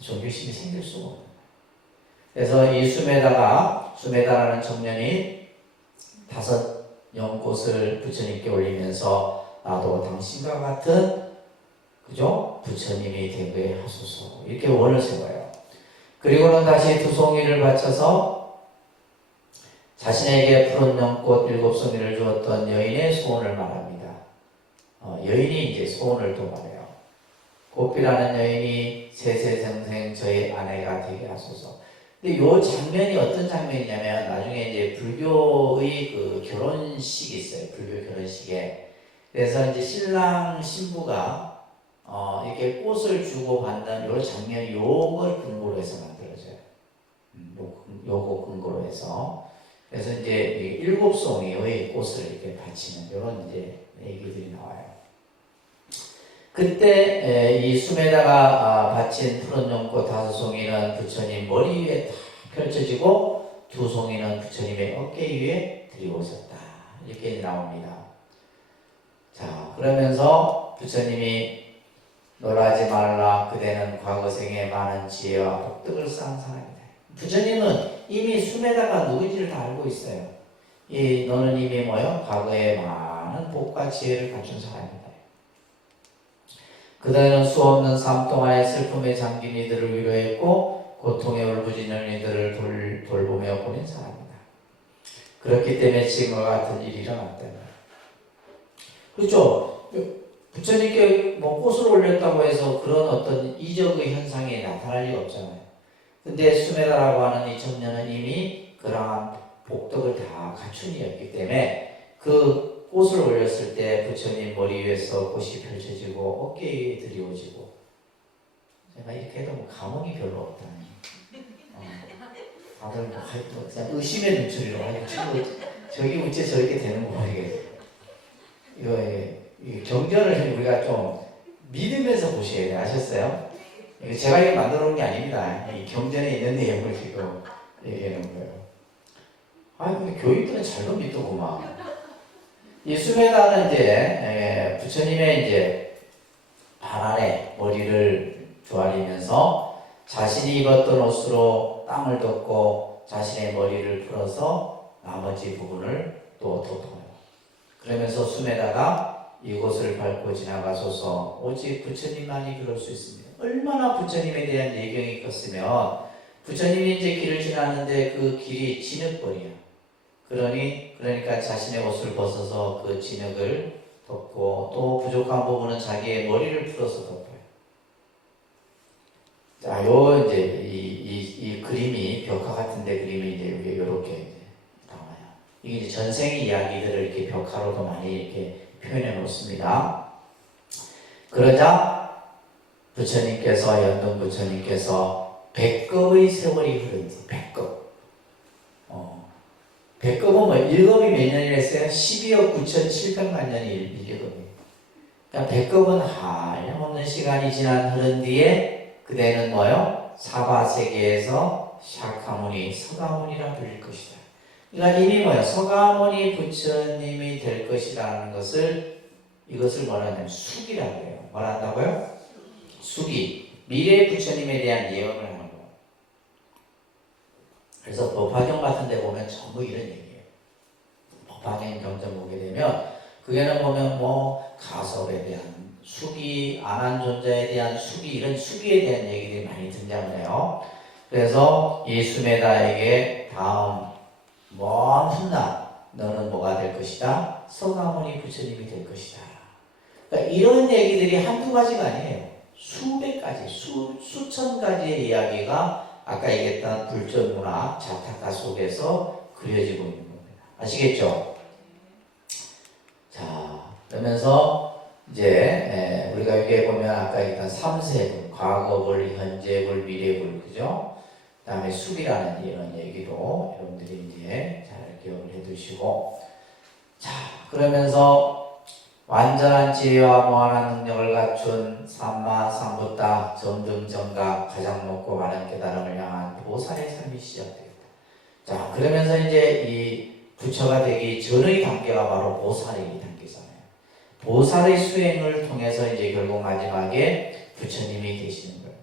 종교심이 생길 수가 없어요. 그래서 이 수메다라는 청년이 5 연꽃을 부처님께 올리면서 나도 당신과 같은 그죠? 부처님이 되게 하소서. 이렇게 원을 세워요. 그리고는 다시 2송이를 바쳐서 자신에게 푸른 연꽃 7송이를 주었던 여인의 소원을 말합니다. 여인이 이제 소원을 또 말해요. 곱비라는 여인이 세세생생 저의 아내가 되게 하소서. 근데 요 장면이 어떤 장면이냐면 나중에 이제 불교의 그 결혼식이 있어요. 불교 결혼식에. 그래서 이제 신랑 신부가 이렇게 꽃을 주고 받는 요 장면 요걸 근거로 해서 만들어져요. 요거 근거로 해서. 그래서 이제 7송이의 꽃을 이렇게 바치는 이런 이제 얘기들이 나와요. 그때 이 숨에다가 바친 푸른 연꽃 5송이는 부처님 머리 위에 딱 펼쳐지고 2송이는 부처님의 어깨 위에 들이오셨다. 이렇게 나옵니다. 자, 그러면서 부처님이 놀라지 말라. 그대는 과거생에 많은 지혜와 복덕을 쌓은 사람이다. 부처님은 이미 숨에다가 누군지를 다 알고 있어요. 너는 이미 과거에 많은 복과 지혜를 갖춘 사람이다. 그대는 수없는 삶 동안에 슬픔에 잠긴 이들을 위로했고 고통에 울부짖는 이들을 돌보며 보낸 사람이다. 그렇기 때문에 지금과 같은 일이 일어났다. 그렇죠? 부처님께 꽃을 올렸다고 해서 그런 어떤 이적의 현상이 나타날 리가 없잖아요. 근데 수메다라고 하는 이 청년은 이미 그러한 복덕을 다 갖춘 이였기 때문에 그 꽃을 올렸을 때 부처님 머리 위에서 꽃이 펼쳐지고 어깨 위에 들이워지고, 제가 이렇게 해도 뭐 감흥이 별로 없다니. 다들 그냥 의심의 눈초리로 저기 어째 저렇게 되는 거 모르겠어요. 이거 경전을 우리가 좀 믿으면서 보셔야 돼요. 아셨어요? 제가 이거 만들어 놓은 게 아닙니다. 이 경전에 있는 내용을 지금 얘기하는 거예요. 근데 교인들은 잘도 믿더구만. 이 수메다는 이제 부처님의 이제 발 아래 머리를 조아리면서 자신이 입었던 옷으로 땅을 덮고 자신의 머리를 풀어서 나머지 부분을 또 덮어요. 그러면서 수메다가 이곳을 밟고 지나가소서. 오직 부처님만이 그럴 수 있습니다. 얼마나 부처님에 대한 예경이 컸으면 부처님이 이제 길을 지나는데 그 길이 진흙벌이야. 그러니까 자신의 옷을 벗어서 그 진흙을 덮고 또 부족한 부분은 자기의 머리를 풀어서 덮어요. 자, 요 이제 이 그림이 벽화 같은데 그림이 이제 이렇게 이제 나와요. 이게 이제 전생 이야기들을 이렇게 벽화로도 많이 이렇게 표현해 놓습니다. 그러자 부처님께서 연동 부처님께서 100급의 세월이 흐르지. 100급. 100급은 뭐 1급이 몇 년이랬어요? 12억 9,700만 년이 1급이에요. 그러니까 100급은 한없는 시간이 흐른 뒤에 그대는 사바세계에서 샤카무니, 서가모니라 불릴 것이다. 그러니까 이미 서가모니 부처님이 될 것이라는 이것을 뭐라 하냐면 숙이라고 해요. 뭐라 한다고요? 숙이. 미래 부처님에 대한 예언을 하는 거예요. 그래서 법화경 같은 데 보면 전부 이런 얘기예요. 법화경 경전 보게 되면 그게는 보면 가섭에 대한 숙이, 안한존자에 대한 숙이, 이런 숙이에 대한 얘기들이 많이 등장을 해요. 그래서 이 수메다에게 다음 먼 훗날 너는 뭐가 될 것이다? 서가모니 부처님이 될 것이다. 그러니까 이런 얘기들이 한두 가지가 아니에요. 수백 가지, 수천 가지의 이야기가 아까 얘기했던 불전문화 자타카 속에서 그려지고 있는 겁니다. 아시겠죠? 자, 그러면서 이제 우리가 여기에 보면 아까 얘기했던 3세불, 과거불, 현재불, 미래불, 그죠? 그 다음에 숙이라는 이런 얘기도 여러분들이 이제 잘 기억을 해두시고, 자, 그러면서 완전한 지혜와 무한한 능력을 갖춘 삼마 삼부타 점등정각 가장 높고 많은 깨달음을 향한 보살의 삶이 시작되겠다. 자, 그러면서 이제 이 부처가 되기 전의 단계가 바로 보살의 단계잖아요. 보살의 수행을 통해서 이제 결국 마지막에 부처님이 되시는 거예요.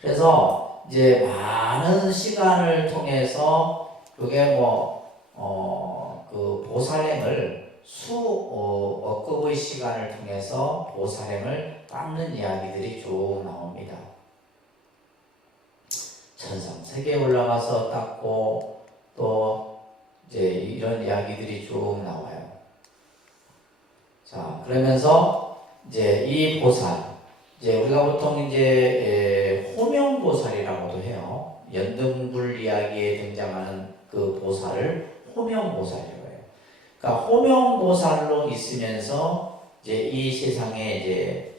그래서 이제 많은 시간을 통해서 그게 그 보살행을 억급의 시간을 통해서 보살행을 닦는 이야기들이 쭉 나옵니다. 천상세계에 올라가서 닦고 또 이제 이런 이야기들이 쭉 나와요. 자, 그러면서 이제 이 보살, 이제 우리가 보통 이제 호명보살이라고도 해요. 연등불 이야기에 등장하는 그 보살을 호명보살이라고 해요. 그러니까 호명보살로 있으면서 이제 이 세상에 이제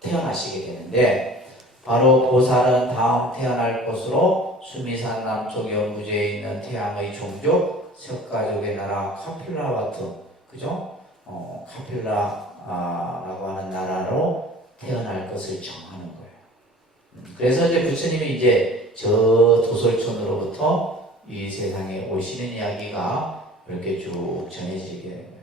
태어나시게 되는데, 바로 보살은 다음 태어날 곳으로 수미산 남쪽 연구지에 있는 태양의 종족 석가족의 나라 카필라와트, 그죠? 카필라라고 하는 나라로 태어날 것을 정하는 거예요. 그래서 이제 부처님이 이제 저 도솔촌으로부터 이 세상에 오시는 이야기가 이렇게 쭉 전해지게 되는 거예요.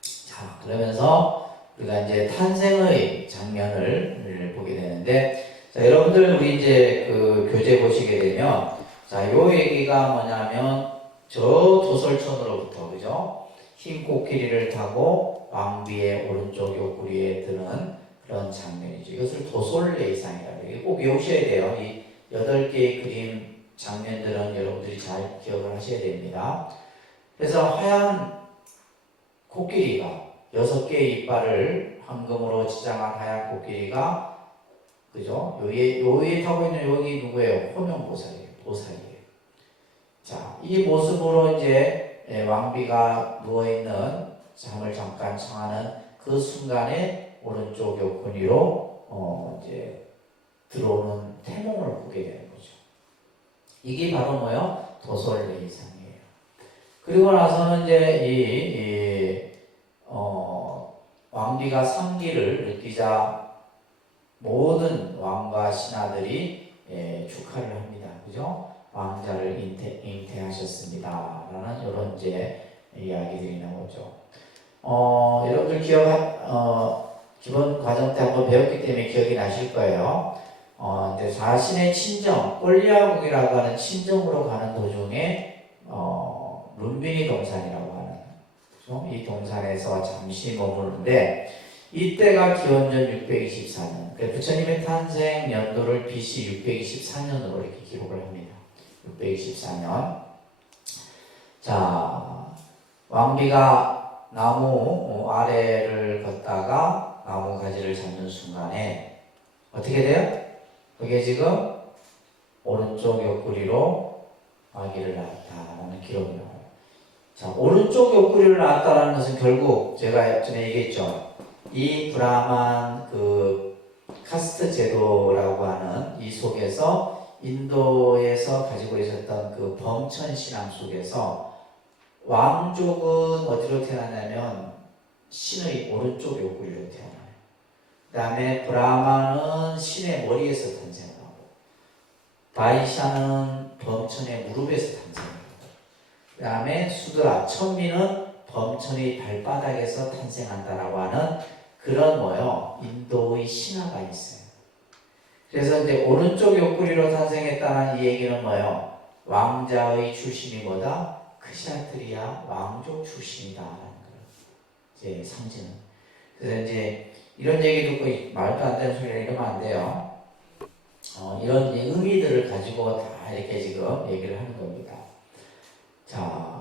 자, 그러면서 우리가 이제 탄생의 장면을 보게 되는데, 자, 여러분들 우리 이제 그 교재 보시게 되면, 자, 요 얘기가 뭐냐면 저 도솔촌으로부터, 그죠? 흰 코끼리를 타고 왕비의 오른쪽 옆구리에 드는 그런 장면이죠. 이것을 도솔레이상이라고 해요. 꼭 외우셔야 돼요. 이 8개의 그림 장면들은 여러분들이 잘 기억을 하셔야 됩니다. 그래서 하얀 코끼리가 6개의 이빨을 황금으로 지장한 하얀 코끼리가, 그죠? 요에 타고 있는 여기 누구예요? 호명보살이에요. 보살이에요. 자, 이 모습으로 이제 왕비가 누워있는 잠을 잠깐 청하는 그 순간에 오른쪽 옆구리로 이제 들어오는 태몽을 보게 되는 거죠. 이게 바로 뭐요? 도솔레이상이에요. 그리고 나서는 이제 왕비가 상기를 느끼자 모든 왕과 신하들이 축하를 합니다. 그죠? 왕자를 잉태하셨습니다. 라는 이런 이제 이야기들이 나오죠. 여러분들 기본 과정 때 한번 배웠기 때문에 기억이 나실 거예요. 이제 자신의 친정, 꼴리아국이라고 하는 친정으로 가는 도중에, 룬비니 동산이라고 하는, 그렇죠? 이 동산에서 잠시 머무르는데, 이때가 기원전 624년, 부처님의 탄생 연도를 BC 624년으로 이렇게 기록을 합니다. 624년. 자, 왕비가 나무 아래를 걷다가 나무 가지를 잡는 순간에 어떻게 돼요? 그게 지금 오른쪽 옆구리로 아기를 낳았다라는 기록이 나와요. 자, 오른쪽 옆구리를 낳았다라는 것은 결국 제가 전에 얘기했죠. 이 브라만 그 카스트 제도라고 하는 이 속에서 인도에서 가지고 있었던 그 범천 신앙 속에서 왕족은 어디로 태어나냐면 신의 오른쪽 옆구리로 태어나요. 그 다음에 브라만은 신의 머리에서 탄생하고, 바이샤는 범천의 무릎에서 탄생하고, 그 다음에 수드라, 천미는 범천의 발바닥에서 탄생한다라고 하는 그런 인도의 신화가 있어요. 그래서 이제 오른쪽 옆구리로 탄생했다는 이 얘기는 왕자의 출신이 뭐다? 크샤트리아 왕족 출신이다라는 거예요. 이제 상징은. 그래서 이제 이런 얘기 듣고 말도 안 되는 소리를 이러면 안 돼요. 이런 의미들을 가지고 다 이렇게 지금 얘기를 하는 겁니다. 자,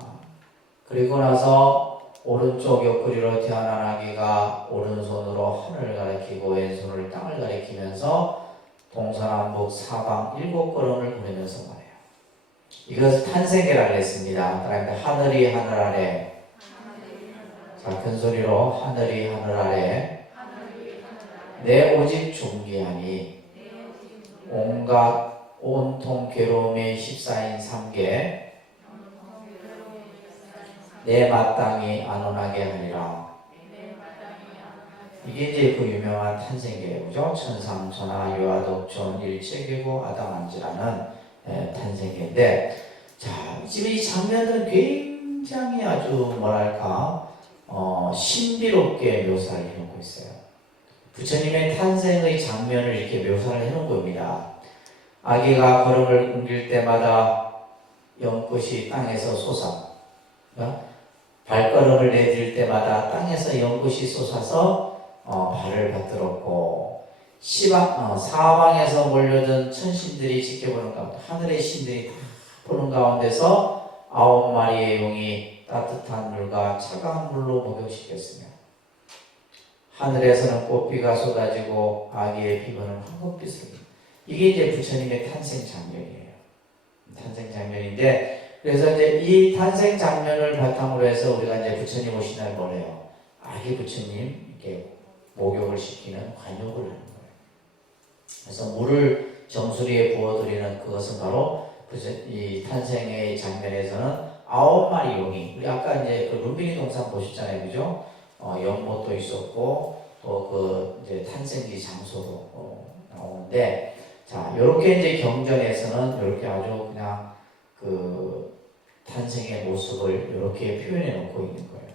그리고 나서 오른쪽 옆구리로 태어난 아기가 오른손으로 하늘을 가리키고 왼손으로 땅을 가리키면서 동서남북 사방 7걸음을 걸으면서 말해요. 이것을 탄생계라고 했습니다. 따라합니다. 하늘이 하늘 아래. 자, 큰 소리로 하늘이 하늘 아래. 내 오직 존귀하니 온갖 온통 괴로움의 14인 3계 내 마땅히 안온하게 하리라. 이게 이제 그 유명한 탄생계예요. 그죠? 천상천하 유아독존 일체계고 아담한지라는 탄생계인데, 자, 지금 이 장면은 굉장히 아주 뭐랄까 신비롭게 묘사를 해놓고 있어요. 부처님의 탄생의 장면을 이렇게 묘사를 해놓은 겁니다. 아기가 걸음을 옮길 때마다 연꽃이 땅에서 솟아, 발걸음을 내딜 때마다 땅에서 연꽃이 솟아서 발을 받들었고, 사방에서 몰려든 천신들이 지켜보는 가운데, 하늘의 신들이 다 보는 가운데서 9마리의 용이 따뜻한 물과 차가운 물로 목욕시켰으며, 하늘에서는 꽃비가 쏟아지고 아기의 피부는 황금빛으로 이게 이제 부처님의 탄생 장면이에요. 탄생 장면인데, 그래서 이제 이 탄생 장면을 바탕으로 해서 우리가 이제 부처님 오신 날 뭐래요? 아기 부처님 이렇게 목욕을 시키는 관욕을 하는 거예요. 그래서 물을 정수리에 부어드리는 그것은 바로 이 탄생의 장면에서는 9마리 용이, 우리 아까 이제 그 룸비니 동산 보셨잖아요, 그죠? 연못도 있었고 또 그 이제 탄생지 장소도 나오는데, 자, 요렇게 이제 경전에서는 이렇게 아주 그냥 그 탄생의 모습을 이렇게 표현해 놓고 있는 거예요.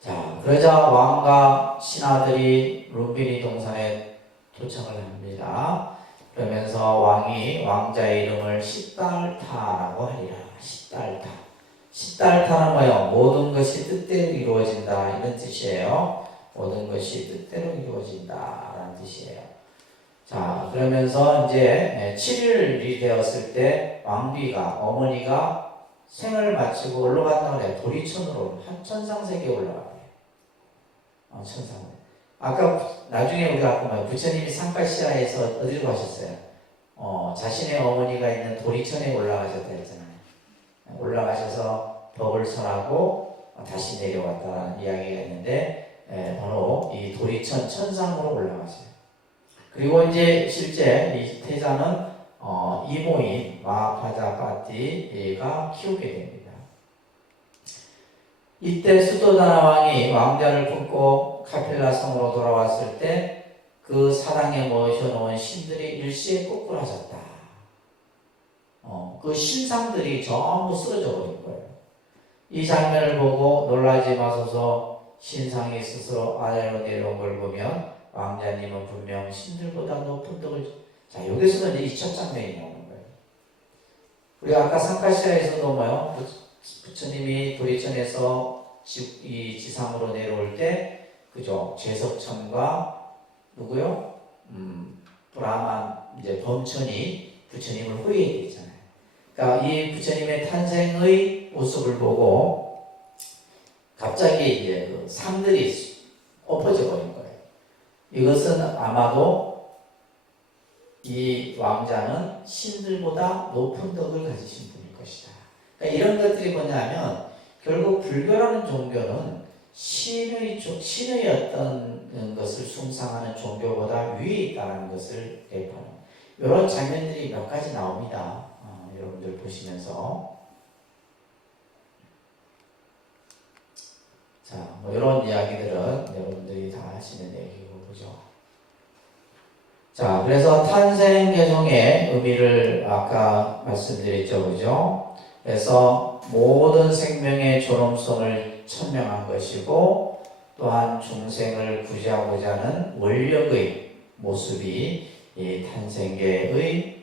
자, 그러자 왕과 신하들이 룸비니 동산에 도착을 합니다. 그러면서 왕이 왕자의 이름을 시달타라고 하리라. 시달타. 시달타는 뭐예요? 모든 것이 뜻대로 이루어진다, 이런 뜻이에요. 모든 것이 뜻대로 이루어진다 라는 뜻이에요. 자, 그러면서 이제 7일이 되었을 때 왕비가, 어머니가 생을 마치고 올라갔다고 해요. 도리천으로 천상세계에 올라가요. 천상. 아까 나중에 우리가 아까 부처님이 상가시아에서 어디로 가셨어요? 자신의 어머니가 있는 도리천에 올라가셨다 했잖아요. 올라가셔서 법을 설하고 다시 내려왔다는 이야기가 있는데, 바로 이 도리천 천상으로 올라가셔요. 그리고 이제 실제 이 태자는 이모인 마하파자파티가 키우게 됩니다. 이때 수도다나 왕이 왕자를 품고 카필라 성으로 돌아왔을 때 그 사랑에 모셔놓은 신들이 일시에 ቁ꾸라졌다. 그 신상들이 전부 쓰러져 버린 거예요. 이 장면을 보고 놀라지 마소서, 신상이 스스로 아래로 내려온 걸 보면 왕자님은 분명 신들보다 높은 덕을, 자, 여기서는 이 첫 장면이 나오는 거예요. 우리가 아까 상가시아에서도 뭐요? 부처님이 도리천에서 이 지상으로 내려올 때, 그죠? 제석천과 누구요? 브라만, 이제 범천이 부처님을 호위해 있잖아요. 그러니까 이 부처님의 탄생의 모습을 보고 갑자기 이제 그 상들이 엎어져 버린 거예요. 이것은 아마도 이 왕자는 신들보다 높은 덕을 가지신 분일 것이다. 그러니까 이런 것들이 뭐냐면, 결국 불교라는 종교는 신의 어떤 것을 숭상하는 종교보다 위에 있다는 것을 대표하는 이런 장면들이 몇 가지 나옵니다. 여러분들 보시면서. 자, 뭐 이런 이야기들은 여러분들이 다 하시는 얘기고, 그죠? 자, 그래서 탄생 개성의 의미를 아까 말씀드렸죠, 그죠? 그래서 모든 생명의 존엄성을 천명한 것이고, 또한 중생을 구제하고자 하는 원력의 모습이 이 탄생계의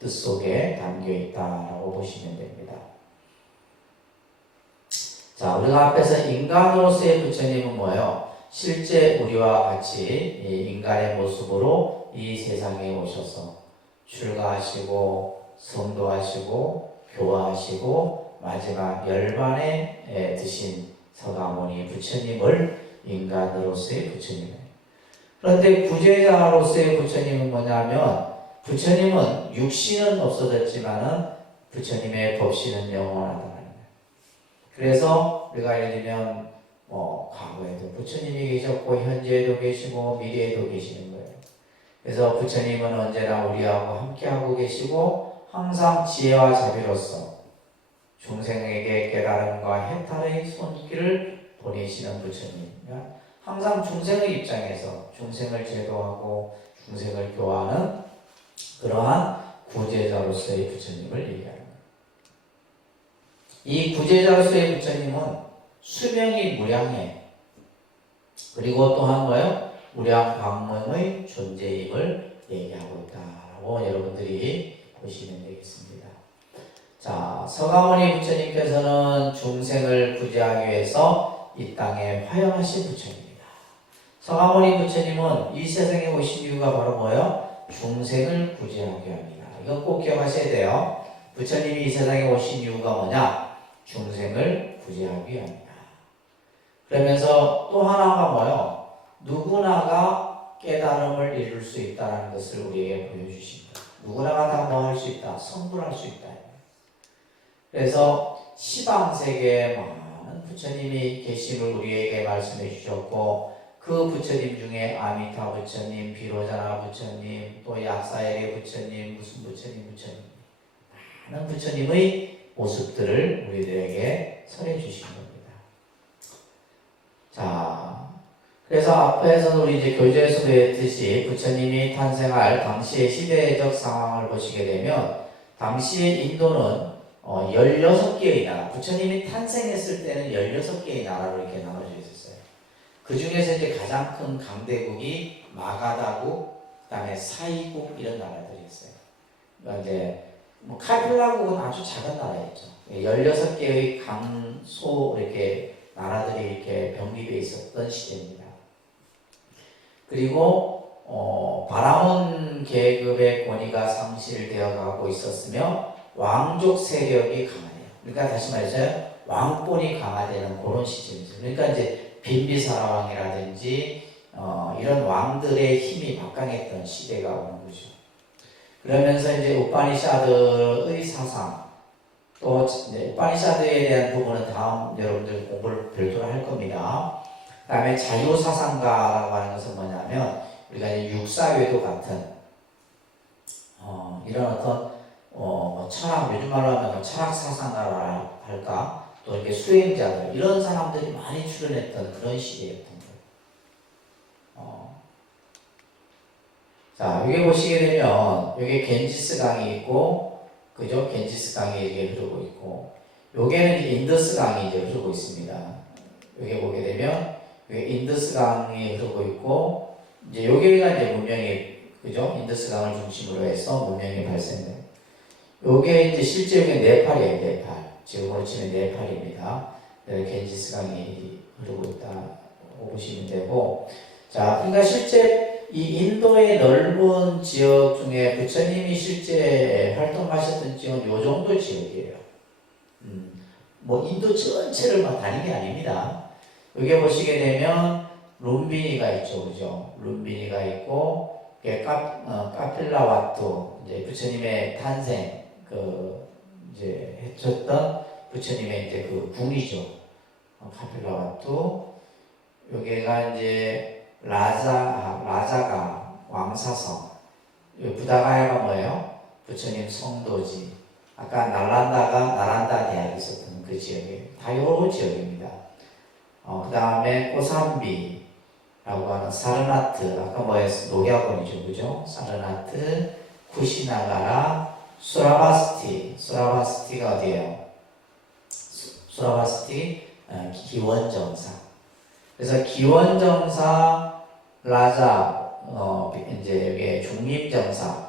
뜻 속에 담겨 있다라고 보시면 됩니다. 자, 우리가 앞에서 인간으로서의 부처님은 뭐예요? 실제 우리와 같이 인간의 모습으로 이 세상에 오셔서 출가하시고 성도하시고 교화하시고 마지막 열반에 드신 서가모니 부처님을 인간으로서의 부처님이에요. 그런데 구제자로서의 부처님은 뭐냐면, 부처님은 육신은 없어졌지만은 부처님의 법신은 영원하다. 그래서 우리가 예를 들면 과거에도 부처님이 계셨고 현재에도 계시고 미래에도 계시는 거예요. 그래서 부처님은 언제나 우리하고 함께하고 계시고 항상 지혜와 자비로서 중생에게 깨달음과 해탈의 손길을 보내시는 부처님. 항상 중생의 입장에서 중생을 제도하고 중생을 교화하는 그러한 구제자로서의 부처님을 얘기합니다. 이 구제자로서의 부처님은 수명이 무량해. 그리고 또한 뭐예요? 무량광명의 존재임을 얘기하고 있다라고 여러분들이 보시면 되겠습니다. 자, 서가모니 부처님께서는 중생을 구제하기 위해서 이 땅에 화영하신 부처님입니다. 서가모니 부처님은 이 세상에 오신 이유가 바로 뭐예요? 중생을 구제하기 위함이다. 이건 꼭 기억하셔야 돼요. 부처님이 이 세상에 오신 이유가 뭐냐? 중생을 구제하기 위함이다. 그러면서 또 하나가 뭐예요? 누구나가 깨달음을 이룰 수 있다는 것을 우리에게 보여주십니다. 누구나가 다 뭐 할 수 있다, 성불할 수 있다. 그래서 시방 세계에 많은 부처님이 계심을 우리에게 말씀해 주셨고, 그 부처님 중에 아미타 부처님, 비로자나 부처님, 또 약사에게 부처님, 무슨 부처님, 많은 부처님의 모습들을 우리들에게 설해 주신 겁니다. 자, 그래서 앞에서 우리 이제 교재에서 배웠듯이 부처님이 탄생할 당시의 시대적 상황을 보시게 되면, 당시의 인도는 16개의 나라, 부처님이 탄생했을 때는 16개의 나라로 이렇게 나눠져 있었어요. 그 중에서 이제 가장 큰 강대국이 마가다국, 그 다음에 사이국 이런 나라들이었어요. 그러니까 이제 카필라국은 아주 작은 나라였죠. 16개의 강소 이렇게 나라들이 이렇게 병립해 있었던 시대입니다. 그리고 바라몬 계급의 권위가 상실되어 가고 있었으며 왕족 세력이 강하네요. 그러니까 다시 말해서 왕권이 강화되는 그런 시점이죠. 그러니까 이제 빈비사라 왕이라든지 이런 왕들의 힘이 막강했던 시대가 오는 거죠. 그러면서 이제 우파니샤드의 사상, 또 우파니샤드에 대한 부분은 다음 여러분들 공부를 별도로 할 겁니다. 그 다음에 자유사상가라고 하는 것은 뭐냐면, 우리가 이제 육사외도 같은 이런 어떤 철학, 요즘 말로 하면 철학사상가라 할까, 또 이렇게 수행자들, 이런 사람들이 많이 출연했던 그런 시대였던 거예요. 자, 여기 보시게 되면, 여기 겐지스 강이 있고, 그죠? 겐지스 강이 이렇게 흐르고 있고, 여기는 이제 인더스 강이 이제 흐르고 있습니다. 여기 보게 되면, 여기 인더스 강이 흐르고 있고, 이제 여기가 이제 문명이, 그죠? 인더스 강을 중심으로 해서 문명이 발생돼요. 요게 이제 실제 여기 네팔이에요, 네팔. 지금으로 치면 네팔입니다. 겐지스 강이 흐르고 있다고 보시면 되고, 자, 그러니까 실제 이 인도의 넓은 지역 중에 부처님이 실제 활동하셨던 지역은 요 정도 지역이에요. 뭐 인도 전체를 막 다닌 게 아닙니다. 여기 보시게 되면 룸비니가 있죠, 그죠? 룸비니가 있고, 카필라와투, 이제 부처님의 탄생, 이제 해쳤던 부처님의 이제 그 궁이죠. 카필라와투. 여기가 이제 라자가 왕사성. 부다가야가 뭐예요? 부처님 성도지. 아까 나란다 대학이 있었던 그 지역이에요. 다 요 지역입니다. 그 다음에 꼬삼비라고 하는 사르나트. 아까 뭐였어? 녹야권이죠, 그죠? 사르나트, 쿠시나가라, 수라바스티가 어디예요? 수라바스티 기원정사. 그래서 기원정사, 라자, 이제 여기 중림정사,